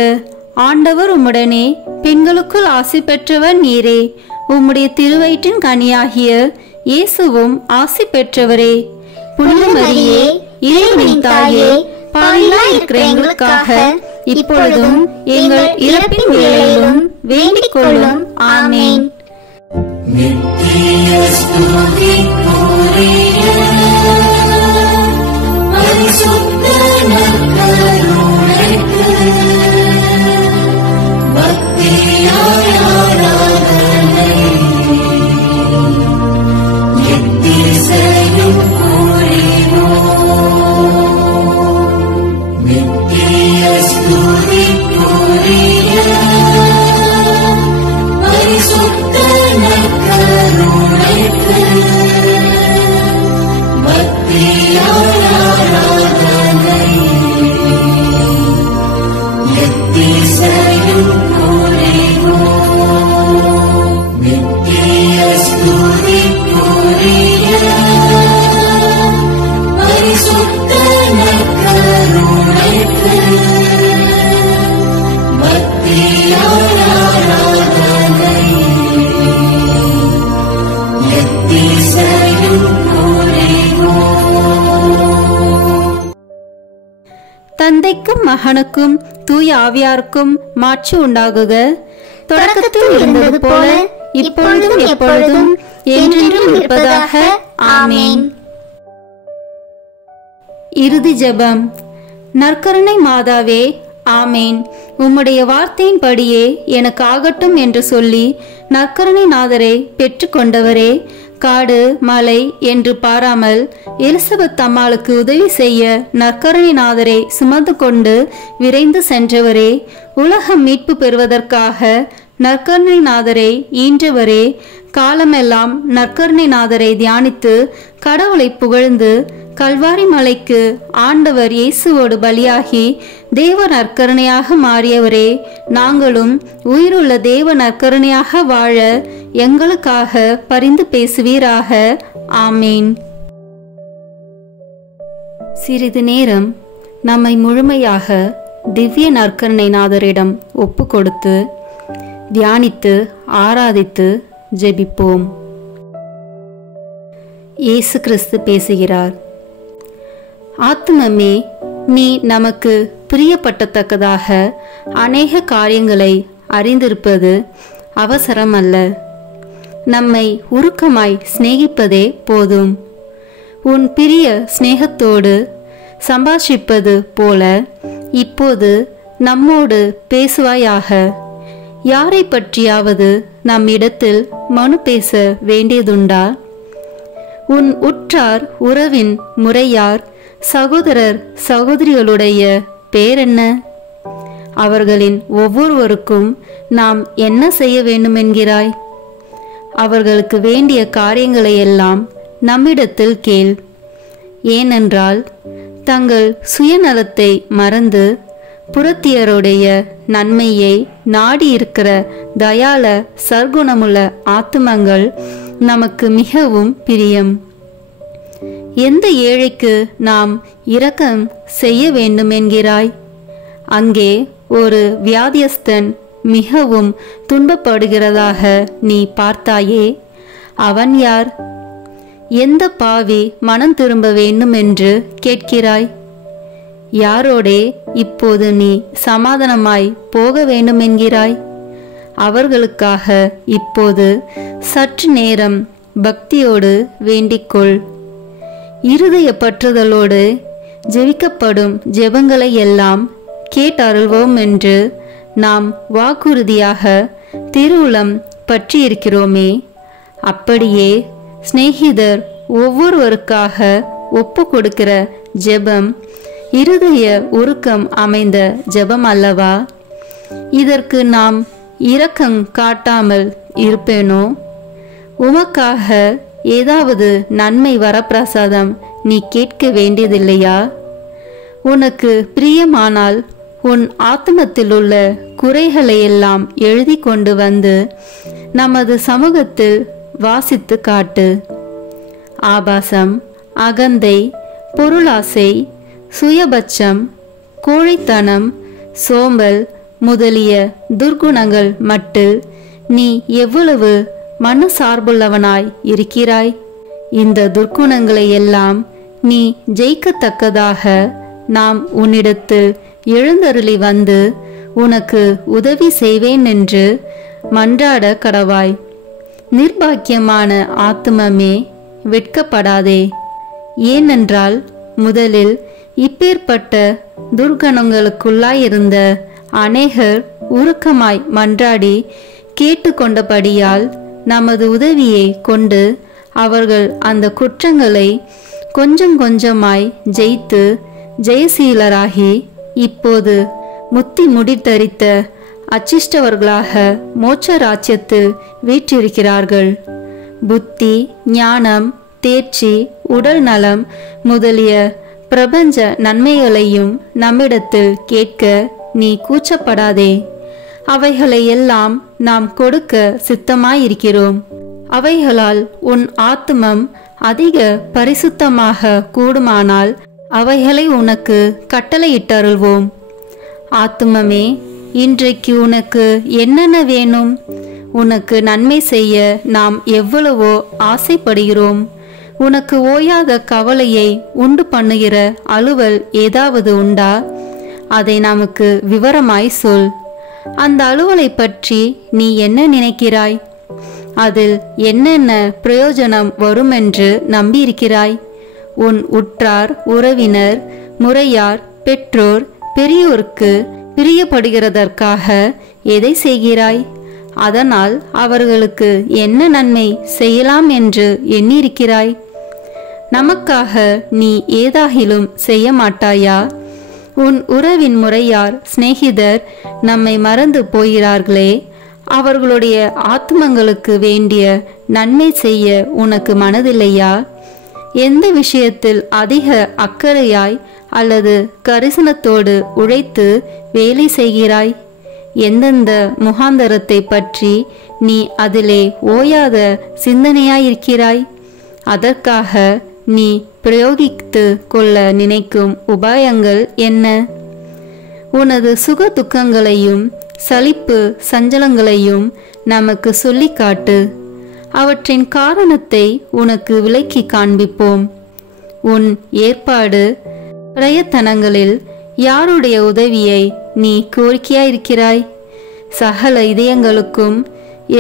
ஆண்டவர் உம்முடனே, பெண்களுக்குள் ஆசி பெற்றவர் நீரே. உம்முடைய திருவயிற்றின் கனியாகிய இயேசுவும் ஆசி பெற்றவரே. புனித மரியே, இறைவனின் தாயே, பாவிகளாய் இருக்கிற எங்களுக்காக இப்பொழுதும் எங்கள் இறப்பின் வேளையிலும் வேண்டிக் கொள்ளும். ஆமேன். நித்திய ஸ்துதிக்குரிய பரிசுத்த நற்கருணைக்கு பக்தியாய் ஆராதனை எத்திசையும் புரிவோம். நித்திய ஸ்துதிக்குரிய பரிசுத்த நற்கருணைக்கு திசையும் தந்தைக்கும் மகனுக்கும் தூய ஆவியாருக்கும் மாட்சி உண்டாகுக. தொடக்கத்தில் இருந்தது போல இப்பொழுதும் எப்பொழுதும் என்றென்றும் இருப்பதாக. ஆமேன். இறுதி ஜெபம். நற்கருணை மாதாவே, ஆமேன். உம்முடைய வார்த்தையின்படியே எனக்கு ஆகட்டும் என்று சொல்லி நற்கருணை நாதரை பெற்றுக்கொண்டவரே, காடு மலை என்று பாராமல் எலிசபெத் அம்மாளுக்கு உதவி செய்ய நற்கருணை நாதரை சுமந்து கொண்டு விரைந்து சென்றவரே, உலகம் மீட்பு பெறுவதற்காக நற்கருணை நாதரை ஈன்றவரே, காலமெல்லாம் நற்கருணை நாதரை தியானித்து கடவுளை புகழ்ந்து கல்வாரி மலைக்கு ஆண்டவர் இயேசுவோடு பலியாகி தேவ நற்கருணையாக மாறியவரே, நாங்களும் உயிருள்ள தேவ நற்கருணையாக வாழ எங்களுக்காக பரிந்து பேசுவீராக. ஆமேன். சிறிது நேரம் நம்மை முழுமையாக திவ்ய நற்கருணை நாதரிடம் ஒப்பு கொடுத்து தியானித்து ஆராதித்து ஜெபிப்போம். இயேசு கிறிஸ்து பேசுகிறார். ஆத்துமமே, நீ நமக்கு பிரியப்பட்டத்தக்கதாக அநேக காரியங்களை அறிந்திருப்பது அவசரம் அல்ல. நம்மை உருக்கமாய் சிநேகிப்பதே போதும். உன் பிரிய சிநேகத்தோடு சம்பாஷிப்பது போல இப்போது நம்மோடு பேசுவாயாக. யாரை பற்றியாவது நம்மிடத்தில் மனு பேச வேண்டியதுண்டா? உன் உற்றார் உறவின் முறையார், சகோதரர் சகோதரிகளுடைய பேரென்ன? அவர்களின் ஒவ்வொருவருக்கும் நாம் என்ன செய்ய வேண்டுமென்கிறாய்? அவர்களுக்கு வேண்டிய காரியங்களை எல்லாம் நம்மிடத்தில் கேள். ஏனென்றால் தங்கள் சுயநலத்தை மறந்து புறத்தியருடைய நன்மையை நாடி இருக்கிற தயால சர்க்குணமுள்ள ஆத்துமங்கள் நமக்கு மிகவும் பிரியம். எந்த ஏழைக்கு நாம் இரக்கம் செய்ய வேண்டும் என்கிறாய்? அங்கே ஒரு வியாதியஸ்தன் மிகவும் துன்பப்படுகிறதாக நீ பார்த்தாயே, அவன் யார்? எந்த பாவி மனம் திரும்ப வேண்டும் என்று கேட்கிறாய்? யாரோடே இப்போது நீ சமாதானமாய் போக வேண்டும் என்கிறாய்? அவர்களுக்காக இப்போது சற்று நேரம் பக்தியோடு வேண்டிக்கொள். இருதய பற்றுதலோடு ஜெபிக்கப்படும் ஜெபங்களை எல்லாம் கேட்டருள்வோம் என்று நாம் வாக்குறுதியாக திருவுளம் பற்றியிருக்கிறோமே. அப்படியே சிநேகிதர் ஒவ்வொருவருக்காக ஒப்பு கொடுக்கிற ஜெபம் இருதய உருக்கம் அமைந்த ஜெபம் அல்லவா? இதற்கு நாம் இரக்கம் காட்டாமல் இருப்பேனோ? உமக்காக ஏதாவது நன்மை வரப்பிரசாதம் நீ கேட்க வேண்டியதில்லையா? உனக்கு பிரியமானால் உன் ஆத்மத்தில் உள்ள குறைகளை எல்லாம் எழுதி கொண்டு வந்து நமது சமூகத்தில் வாசித்து காட்டு. ஆபாசம், அகந்தை, பொருளாசை, சுயபட்சம், கோழைத்தனம், சோம்பல் முதலிய துர்குணங்கள் மட்டில் நீ எவ்வளவு மனசார்புள்ளவனாய் இருக்கிறாய்? இந்த துர்க்குணங்களை எல்லாம் நீ ஜெயிக்கத்தக்கதாக நாம் உன்னிடத்தில் எழுந்தருளி வந்து உனக்கு உதவி செய்வேன் என்று மன்றாட கடவாய். நிர்பாக்கியமான ஆத்துமமே, வெட்கப்படாதே. ஏனென்றால் முதலில் இப்பேற்பட்ட துர்கணங்களுக்குள்ளாயிருந்த அநேகர் உருக்கமாய் மன்றாடி கேட்டுக்கொண்டபடியால் நமது உதவியை கொண்டு அவர்கள் அந்த குற்றங்களை கொஞ்சம் கொஞ்சமாய் ஜெயித்து ஜெயசீலராகி இப்போது முத்தி முடித்தரித்த அச்சிஷ்டவர்களாக மோட்ச ராஜ்யத்தில் வீற்றிருக்கிறார்கள். புத்தி, ஞானம், தேர்ச்சி, உடல் நலம் முதலிய பிரபஞ்ச நன்மைகளையும் நம்மிடத்தில் கேட்க நீ கூச்சப்படாதே. அவைகளை எல்லாம் நாம் கொடுக்க சித்தமாயிருக்கிறோம். அவைகளால் உன் ஆத்துமம் அதிக பரிசுத்தமாக கூடுமானால் அவைகளை உனக்கு கட்டளையிட்டருள்வோம். ஆத்துமமே, இன்றைக்கு உனக்கு என்னென்ன வேணும்? உனக்கு நன்மை செய்ய நாம் எவ்வளவோ ஆசைப்படுகிறோம். உனக்கு ஓயாத கவலையை உண்டு பண்ணுகிற அலுவல் ஏதாவது உண்டா? அதை நமக்கு விவரமாய் சொல். அந்த அலுவலை பற்றி நீ என்ன நினைக்கிறாய்? அதில் என்னென்ன பிரயோஜனம் வருமென்று நம்பியிருக்கிறாய்? உன் உற்றார், உறவினர், முறையார், பெற்றோர், பெரியோருக்கு பிரியப்படுகிறதற்காக எதை செய்கிறாய்? அதனால் அவர்களுக்கு என்ன நன்மை செய்யலாம் என்று எண்ணியிருக்கிறாய்? நமக்காக நீ ஏதாகிலும் செய்ய மாட்டாயா? உன் உறவின் முறையார், சிநேகிதர் நம்மை மறந்து போகிறார்களே, அவர்களுடைய ஆத்மங்களுக்கு வேண்டிய நன்மை செய்ய உனக்கு மனதில்லையா? எந்த விஷயத்தில் அதிக அக்கறையாய் அல்லது கரிசனத்தோடு உழைத்து வேலை செய்கிறாய்? எந்தெந்த முகாந்தரத்தை பற்றி நீ அதிலே ஓயாத சிந்தனையாயிருக்கிறாய்? அதற்காக நீ பிரயோகித்து கொள்ள நினைக்கும் உபாயங்கள் என்ன? உனது சுக துக்கங்களையும் சலிப்பு சஞ்சலங்களையும் நமக்கு சொல்லி காட்டு. அவற்றின் காரணத்தை உனக்கு விளக்கி காண்பிப்போம். உன் ஏற்பாடு பிரயத்தனங்களில் யாருடைய உதவியை நீ கோரிக்கையாயிருக்கிறாய்? சகல இதயங்களுக்கும்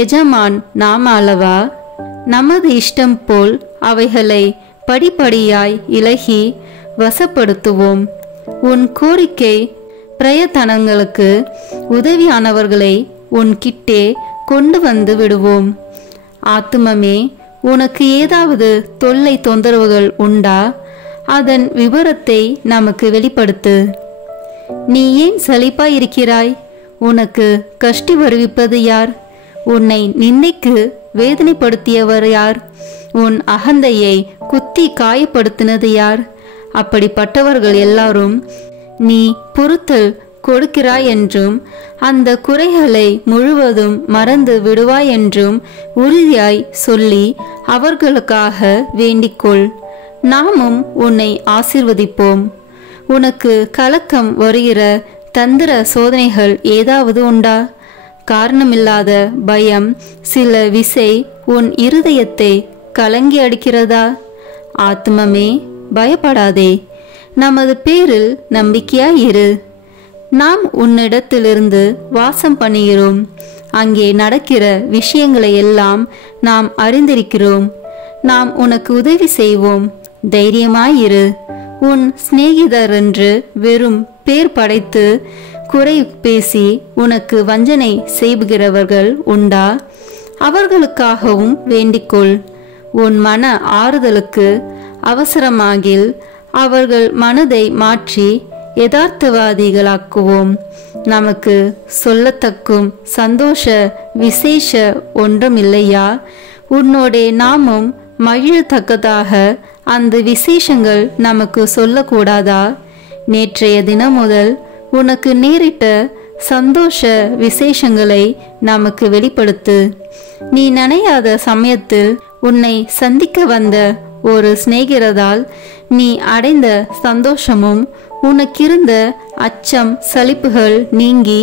எஜமான் நாம் அல்லவா? நமது இஷ்டம் போல் அவைகளை படிப்படியாய் இலகி வசப்படுத்துவோம். உன் கோரிக்கை பிரயத்தனங்களுக்கு உதவியானவர்களை உன் கிட்டே கொண்டு வந்து விடுவோம். ஆத்துமமே, உனக்கு ஏதாவது தொல்லை தொந்தரவுகள் உண்டா? அதன் விவரத்தை நமக்கு வெளிப்படுத்து. நீ ஏன் சலிப்பாயிருக்கிறாய்? உனக்கு கஷ்டி வருவிப்பது யார்? உன்னை நிந்தைக்கு வேதனைப்படுத்தியவர் யார்? உன் அகந்தையை குத்தி காயப்படுத்தினது யார்? அப்படிப்பட்டவர்கள் எல்லாரும் நீ பொறுத்தல் கொடுக்கிறாய் என்றும் அந்த குறைகளை முழுவதும் மறந்து விடுவாய் என்றும் உறுதியாய் சொல்லி அவர்களுக்காக வேண்டிக்கொள். நாமும் உன்னை ஆசீர்வதிப்போம். உனக்கு கலக்கம் வருகிற தந்திர சோதனைகள் ஏதாவது உண்டா? காரணமில்லாத பயம் சில விசை உன் இருதயத்தை கலங்கி அடிக்கிறதா? ஆத்மமே, பயப்படாதே. நமது பேரில் நம்பிக்கையாயிரு. நாம் உன்னிடத்திலிருந்து வாசம் பண்ணுகிறோம். அங்கே நடக்கிற விஷயங்களை எல்லாம் நாம் அறிந்திருக்கிறோம். நாம் உனக்கு உதவி செய்வோம். தைரியமாயிரு. உன் சிநேகிதர் என்று வெறும் பேர் படைத்து குறை பேசி உனக்கு வஞ்சனை செய்கிறவர்கள் உண்டா? அவர்களுக்காகவும் வேண்டிக்கொள். உன் மன ஆறுதலுக்கு அவசரமாகில் அவர்கள் மனதை மாற்றி யதார்த்தவாதிகளாக்குவோம். நமக்கு சொல்லத்தக்கும் சந்தோஷ விசேஷ ஒன்றுமில்லையா? உன்னோடே நாமும் மகிழத்தக்கதாக அந்த விசேஷங்கள் நமக்கு சொல்லக்கூடாதா? நேற்றைய தினம் முதல் உனக்கு நேரிட்ட சந்தோஷ விசேஷங்களை நமக்கு வெளிப்படுத்து. நீ நினையாத சமயத்தில் உன்னை சந்திக்க வந்த ஒரு சிநேகிதரால் நீ அடைந்த சந்தோஷமும் உனக்கிருந்த அச்சம் சலிப்புகள் நீங்கி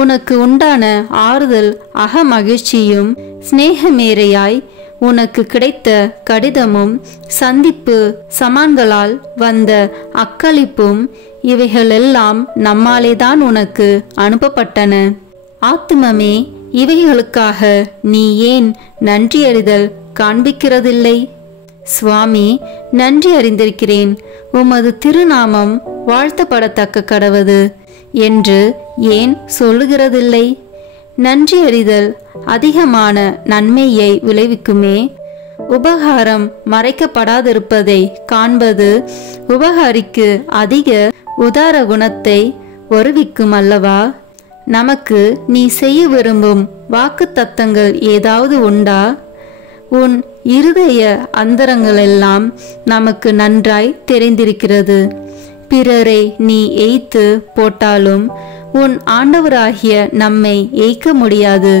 உனக்கு உண்டான ஆறுதல் அகமகிழ்ச்சியும் சிநேகமேரையாய் உனக்கு கிடைத்த கடிதமும் சந்திப்பு சமான்களால் வந்த அக்களிப்பும் இவைகளெல்லாம் நம்மாலேதான் உனக்கு அனுப்பப்பட்டன. ஆத்துமமே, இவைகளுக்காக நீ ஏன் நன்றியறிதல் காண்பிக்கிறதில்லை? சுவாமி, நன்றி அறிந்திருக்கிறேன். உமது திருநாமம் வாழ்த்தப்படத்தக்க கடவது என்று ஏன் சொல்லுகிறதில்லை? நன்றி அறிதல் அதிகமான நன்மையை விளைவிக்குமே. உபகாரம் மறைக்கப்படாதிருப்பதை காண்பது உபகாரிக்கு அதிக உதார குணத்தை வருவிக்கும் அல்லவா? நமக்கு நீ செய்ய விரும்பும் வாக்குத்தத்தங்கள் ஏதாவது உண்டா? உன் இருதய அந்தரங்களெல்லாம் நமக்கு நன்றாய் தெரிந்திருக்கிறது. பிறரை நீ ஏய்த்து போட்டாலும் உன் ஆண்டவராகிய நம்மை ஏய்க்க முடியாது.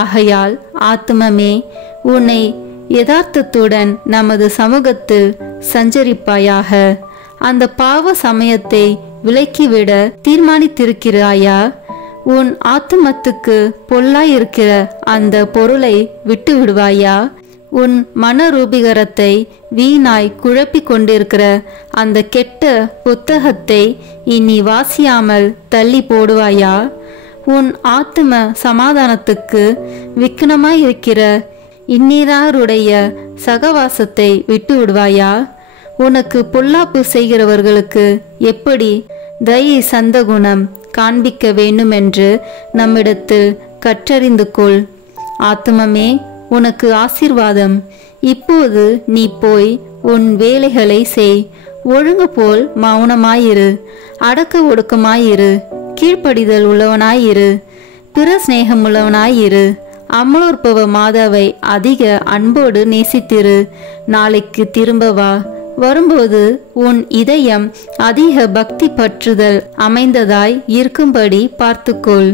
ஆகையால் ஆத்துமமே, உன்னை யதார்த்தத்துடன் நமது சமூகத்தில் சஞ்சரிப்பாயாக. அந்த பாவ சமயத்தை விலக்கிவிட தீர்மானித்திருக்கிறாயா? உன் ஆத்துமத்துக்கு பொல்லாயிருக்கிற அந்த பொருளை விட்டு விடுவாயா? உன் மனரூபிகரத்தை வீணாய் குழப்பிக் கொண்டிருக்கிற அந்த கெட்ட புத்தகத்தை இனி வாசியாமல் தள்ளி போடுவாயா? உன் ஆத்தும சமாதானத்துக்கு விக்னமாயிருக்கிற இந்நீராருடைய சகவாசத்தை விட்டு விடுவாயா? உனக்கு பொல்லாப்பு செய்கிறவர்களுக்கு எப்படி தயை சந்தகுணம் காண்பிக்க வேண்டுமென்று நம்மிடத்தில் கற்றறிந்து கொள். ஆத்துமமே, உனக்கு ஆசீர்வாதம். இப்போது நீ போய் உன் வேலைகளை செய். ஒழுங்கு போல் மௌனமாயிரு, அடக்க ஒடுக்கமாயிரு, கீழ்ப்படிதல் உள்ளவனாயிரு, பிற சிநேகமுள்ளவனாயிரு. அமலோற்பவ மாதாவை அதிக அன்போடு நேசித்திரு. நாளைக்கு திரும்ப வா. வரும்போது உன் இதயம் அதிக பக்தி பற்றுதல் அமைந்ததாய் இருக்கும்படி பார்த்துக்கொள்.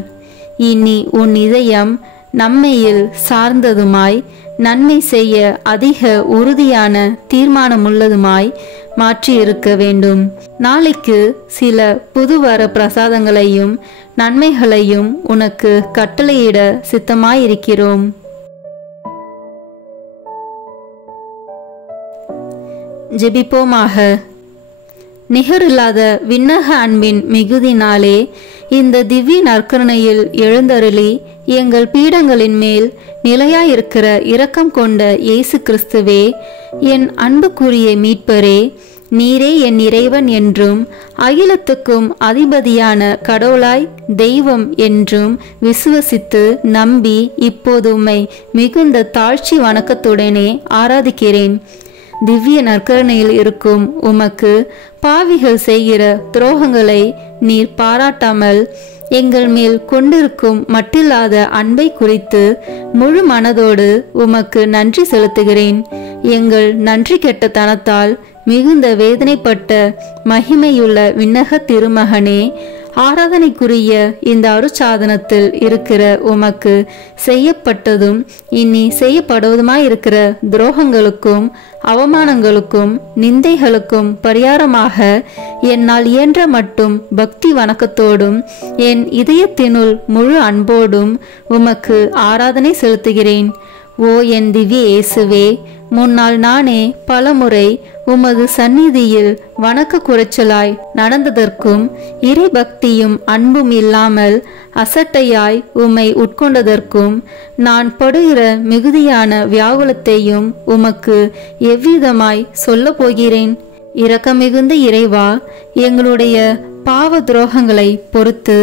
இனி உன் இதயம் நம்மையில் சார்ந்ததுமாய் நன்மை செய்ய அதிக உறுதியான தீர்மானமுள்ளதுமாய் மாற்றியிருக்க வேண்டும். நாளைக்கு சில புதுவர பிரசாதங்களையும் நன்மைகளையும் உனக்கு கட்டளையிட சித்தமாயிருக்கிறோம். ஜெபிப்போமாக. நிகரில்லாத விண்ணக அன்பின் மிகுதினாலே இந்த திவ்ய நற்கருணையில் எழுந்தருளி எங்கள் பீடங்களின் மேல் நிலையாயிருக்கிற இரக்கம் கொண்ட இயேசு கிறிஸ்துவே, என் அன்புக்குரிய மீட்பரே, நீரே என் இறைவன் என்றும் அகிலத்துக்கும் அதிபதியான கடவுளாய் தெய்வம் என்றும் விசுவசித்து நம்பி இப்போது உம்மை மிகுந்த தாழ்ச்சி வணக்கத்துடனே ஆராதிக்கிறேன். திவ்ய நற்கருணையில் இருக்கும் உமக்கு பாவிகள் செய்கிற துரோகங்களை நீர் பாராட்டாமல் எங்கள் மேல் கொண்டிருக்கும் மட்டில்லாத அன்பை குறித்து முழு மனதோடு உமக்கு நன்றி செலுத்துகிறேன். எங்கள் நன்றி கெட்ட தனத்தால் மிகுந்த வேதனைப்பட்ட மகிமையுள்ள விண்ணக திருமகனே, ஆராதனைக்குரிய இந்த அருட்சாதனத்தில் இருக்கிற உமக்கு செய்யப்பட்டதும் இனி செய்யப்படுவதுமாயிருக்கிற துரோகங்களுக்கும் அவமானங்களுக்கும் நிந்தைகளுக்கும் பரிகாரமாக என்னால் இயன்ற மட்டும் பக்தி வணக்கத்தோடும் என் இதயத்தினுள் முழு அன்போடும் உமக்கு ஆராதனை செலுத்துகிறேன். ஓ என் திவ்ய இயேசுவே, முன்னால் நானே பலமுறை உமது சந்நிதியில் வணக்க குறைச்சலாய் நடந்ததற்கும் இறை பக்தியும் அன்பும் இல்லாமல் அசட்டையாய் உம்மை உட்கொண்டதற்கும் நான் படுகிற மிகுதியான வியாகுலத்தையும் உமக்கு எவ்விதமாய் சொல்ல போகிறேன். இரக்கமிகுந்த இறைவா, எங்களுடைய பாவ துரோகங்களை பொறுத்து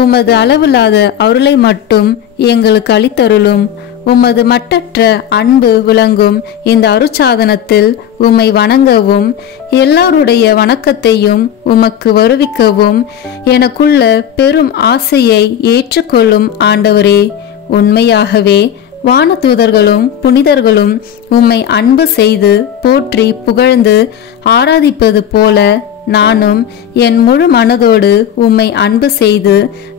உமது அளவில்லாத அருளை மட்டும் எங்களுக்கு அளித்தருளும். உமது மட்டற்ற அன்பு விளங்கும் இந்த அருட்சாதனத்தில் உம்மை வணங்கவும் எல்லாருடைய வணக்கத்தையும் உமக்கு வருவிக்கவும் எனக்குள்ள பெரும் ஆசையை ஏற்றுக்கொள்ளும் ஆண்டவரே. உண்மையாகவே வானதூதர்களும் புனிதர்களும் உம்மை அன்பு செய்து போற்றி புகழ்ந்து ஆராதிப்பது போல நானும் என் முழு மனதோடு உம்மை அன்பு செய்து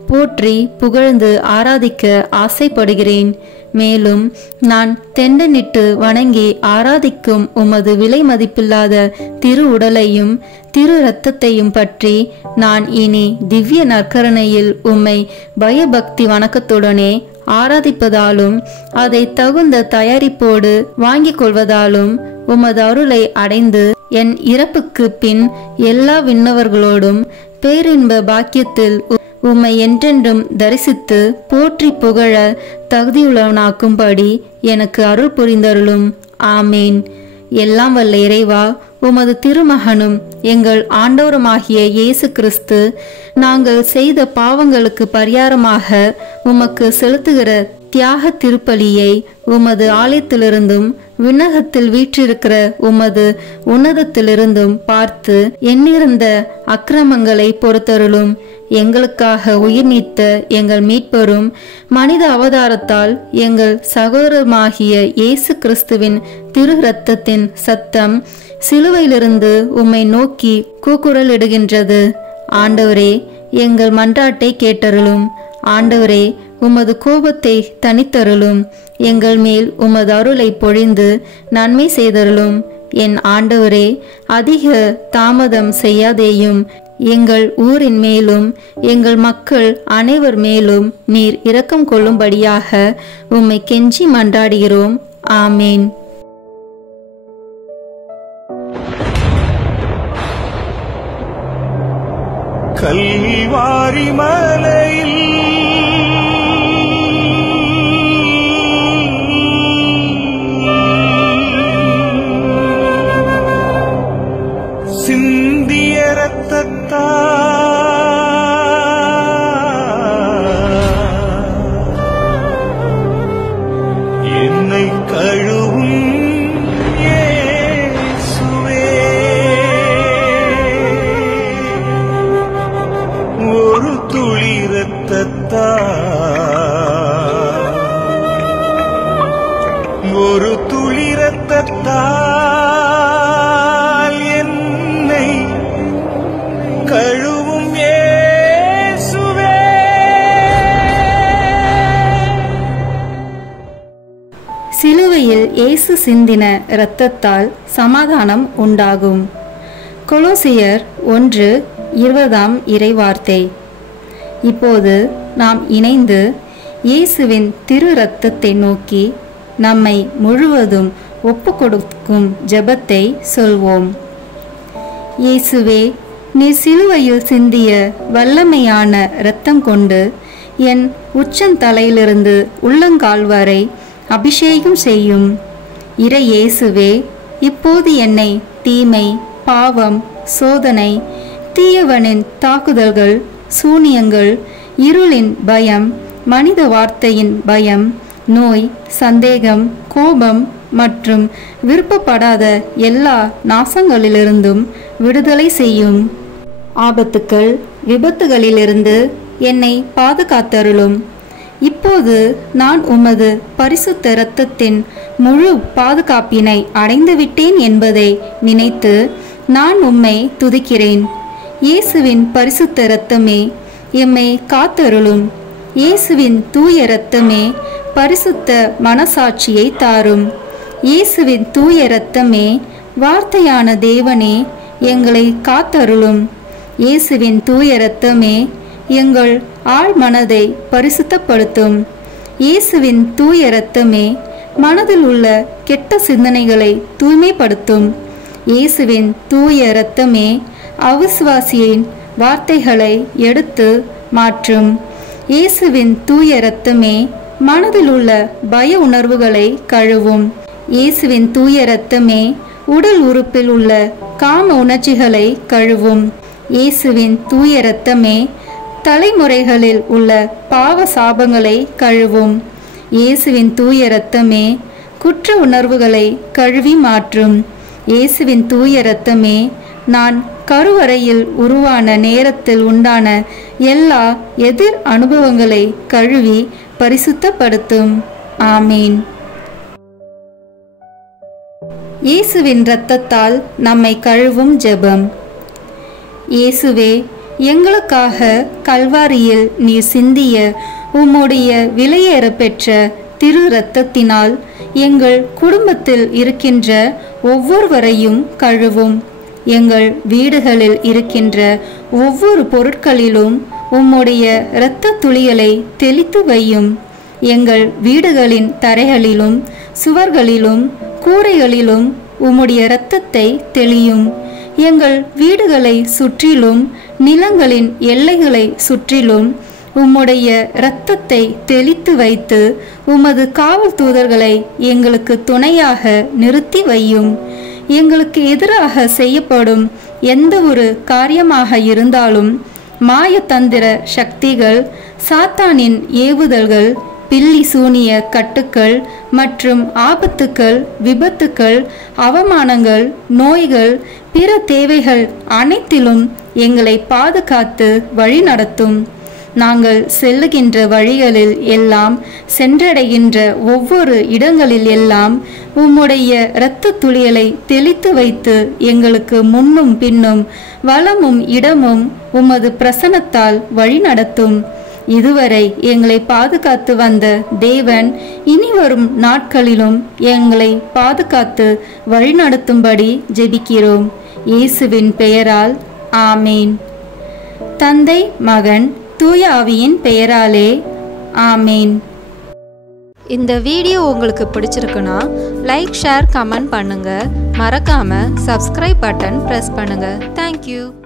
போற்றி புகழ்ந்து ஆராதிக்க ஆசைப்படுகிறேன். மேலும் நான் தெண்டனிட்டு வணங்கி ஆராதிக்கும் உமது விலை மதிப்பில்லாத திரு உடலையும் திரு இரத்தத்தையும் பற்றி நான் இனி திவ்ய நற்கருணையில் உம்மை பயபக்தி வணக்கத்துடனே ஆராதிப்பதாலும் அதை தகுந்த தயாரிப்போடு வாங்கிக் கொள்வதாலும் உமது அருளை அடைந்து என் இறப்புக்கு பின் எல்லா விண்ணவர்களோடும் பேரின்ப பாக்கியத்தில் உம்மை என்றென்றும் தரிசித்து போற்றி புகழ தகுதியுள்ளவனாக்கும்படி எனக்கு அருள் புரிந்தருளும். ஆமேன். எல்லாம் வல்ல இறைவா, உமது திருமகனும் எங்கள் ஆண்டவருமாகிய இயேசு கிறிஸ்து நாங்கள் செய்த பாவங்களுக்கு பரிகாரமாக உமக்கு செலுத்துகிற தியாக திருப்பலியை உமது ஆலயத்திலிருந்தும் விண்ணகத்தில் வீற்றிருக்கிற உமது உன்னதத்திலிருந்தும் பார்த்து எண்ணிறந்த அக்கிரமங்களை பொறுத்தருளும். எங்களுக்காக உயிர் நீத்த எங்கள் மீட்பரும் மனித அவதாரத்தால் எங்கள் சகோதரமாகிய இயேசு கிறிஸ்துவின் திரு இரத்தத்தின் சத்தம் சிலுவையிலிருந்து உம்மை நோக்கி கூக்குரலிடுகின்றது. ஆண்டவரே, எங்கள் மன்றாட்டை கேட்டருளும். ஆண்டவரே, உமது கோபத்தை தனித்தருளும். எங்கள் மேல் உமது அருளை பொழிந்து நன்மை செய்தருளும். என் ஆண்டவரே, அதிக தாமதம் செய்யாதேயும். எங்கள் ஊரின் மேலும் எங்கள் மக்கள் அனைவர் மேலும் நீர் இரக்கம் கொள்ளும்படியாக உம்மை கெஞ்சி மன்றாடுகிறோம். ஆமேன். கல்வாரி மலையில் சிந்திய இரத்தத்தால் என்னை கழுவும் இயேசுவே. ஒரு துளி இரத்தத்தால் என்னை கழுவும் இயேசுவே. சிலுவையில் இயேசு சிந்தின இரத்தத்தால் சமாதானம் உண்டாகும். கொலோசியர் 1:20 இறைவார்த்தை. இப்போது நாம் இணைந்து இயேசுவின் திரு இரத்தத்தை நோக்கி நம்மை முழுவதும் ஒப்பு கொடுக்கும் ஜெபத்தை சொல்வோம். இயேசுவே, நீர் சிலுவையில் சிந்திய வல்லமையான இரத்தம் கொண்டு என் உச்சந்தலையிலிருந்து உள்ளங்கால் வரை அபிஷேகம் செய்யும். இறை இயேசுவே, இப்போது என்னை தீமை, பாவம், சோதனை, தீயவனின் தாக்குதல்கள், சூனியங்கள், இருளின் பயம், மனித வார்த்தையின் பயம், நோய், சந்தேகம், கோபம் மற்றும் விருப்பப்படாத எல்லா நாசங்களிலிருந்தும் விடுதலை செய்யும். ஆபத்துக்கள், விபத்துகளிலிருந்து என்னை பாதுகாத்தருளும். இப்போது நான் உமது பரிசுத்த இரத்தத்தின் முழு பாதுகாப்பினை அடைந்துவிட்டேன் என்பதை நினைத்து நான் உம்மை துதிக்கிறேன். இயேசுவின் பரிசுத்த இரத்தமே எம்மை காத்தருளும். இயேசுவின் தூய இரத்தமே பரிசுத்த மனசாட்சியை தாரும். இயேசுவின் தூய இரத்தமே வார்த்தையான தேவனே எங்களை காத்தருளும். இயேசுவின் தூய இரத்தமே எங்கள் ஆழ் மனதை பரிசுத்தப்படுத்தும். இயேசுவின் தூய இரத்தமே மனதில் உள்ள கெட்ட சிந்தனைகளை தூய்மைப்படுத்தும். இயேசுவின் தூய இரத்தமே அவிசுவாசியின் வார்த்தைகளை எடுத்து மாற்றும். இயேசுவின் தூய இரத்தமே மனதில் உள்ள பய உணர்வுகளை கழுவும். இயேசுவின் தூய இரத்தமே உடல் உறுப்பில் உள்ள காம உணர்ச்சிகளை கழுவும். இயேசுவின் தூய இரத்தமே தலைமுறைகளில் உள்ள பாவ சாபங்களை கழுவும். இயேசுவின் தூய இரத்தமே குற்ற உணர்வுகளை கழுவி மாற்றும். இயேசுவின் தூய இரத்தமே நான் கருவறையில் உருவான நேரத்தில் உண்டான எல்லா எதிர் அனுபவங்களை கழுவி பரிசுத்தப்படுத்தும். ஆமீன். இயேசுவின் இரத்தத்தால் நம்மை கழுவும் ஜெபம். இயேசுவே, எங்களுக்காக கல்வாரியில் நீர் சிந்திய உம்முடைய விலையேற பெற்ற திரு இரத்தத்தினால் எங்கள் குடும்பத்தில் இருக்கின்ற ஒவ்வொருவரையும் கழுவும். எங்கள் வீடுகளில் இருக்கின்ற ஒவ்வொரு பொருட்களிலும் உம்முடைய இரத்த துளிகளை தெளித்து வையும். எங்கள் வீடுகளின் தரைகளிலும் சுவர்களிலும் கூரைகளிலும் உம்முடைய இரத்தத்தை தெளியும். எங்கள் வீடுகளை சுற்றிலும் நிலங்களின் எல்லைகளை சுற்றிலும் உம்முடைய இரத்தத்தை தெளித்து வைத்து உமது காவல் தூதர்களை எங்களுக்கு துணையாக நிறுத்தி வையும். எங்களுக்கு எதிராக செய்யப்படும் எந்த ஒரு காரியமாக இருந்தாலும் மாயத்தந்திர சக்திகள், சாத்தானின் ஏவுதல்கள், பில்லி சூனிய கட்டுக்கள் மற்றும் ஆபத்துக்கள், விபத்துக்கள், அவமானங்கள், நோய்கள், பிற தேவைகள் அனைத்திலும் எங்களை பாதுகாத்து வழி நடத்தும். நாங்கள் செல்லுகின்ற வழிகளில் எல்லாம், சென்றடைகின்ற ஒவ்வொரு இடங்களில் எல்லாம் உம்முடைய இரத்த துளிகளை தெளித்து வைத்து எங்களுக்கு முன்னும் பின்னும் வலமும் இடமும் உமது பிரசன்னத்தால் வழி நடத்தும். இதுவரை எங்களை பாதுகாத்து வந்த தேவன் இனிவரும் நாட்களிலும் எங்களை பாதுகாத்து வழிநடத்தும்படி ஜெபிக்கிறோம். இயேசுவின் பெயரால் ஆமேன். தந்தை, மகன், தூய ஆவியின் பெயராலே ஆமேன். இந்த வீடியோ உங்களுக்கு பிடிச்சிருக்குன்னா லைக், ஷேர், கமெண்ட் பண்ணுங்க. மறக்காம சப்ஸ்கிரைப் பட்டன் பிரஸ் பண்ணுங்க. தேங்க்யூ.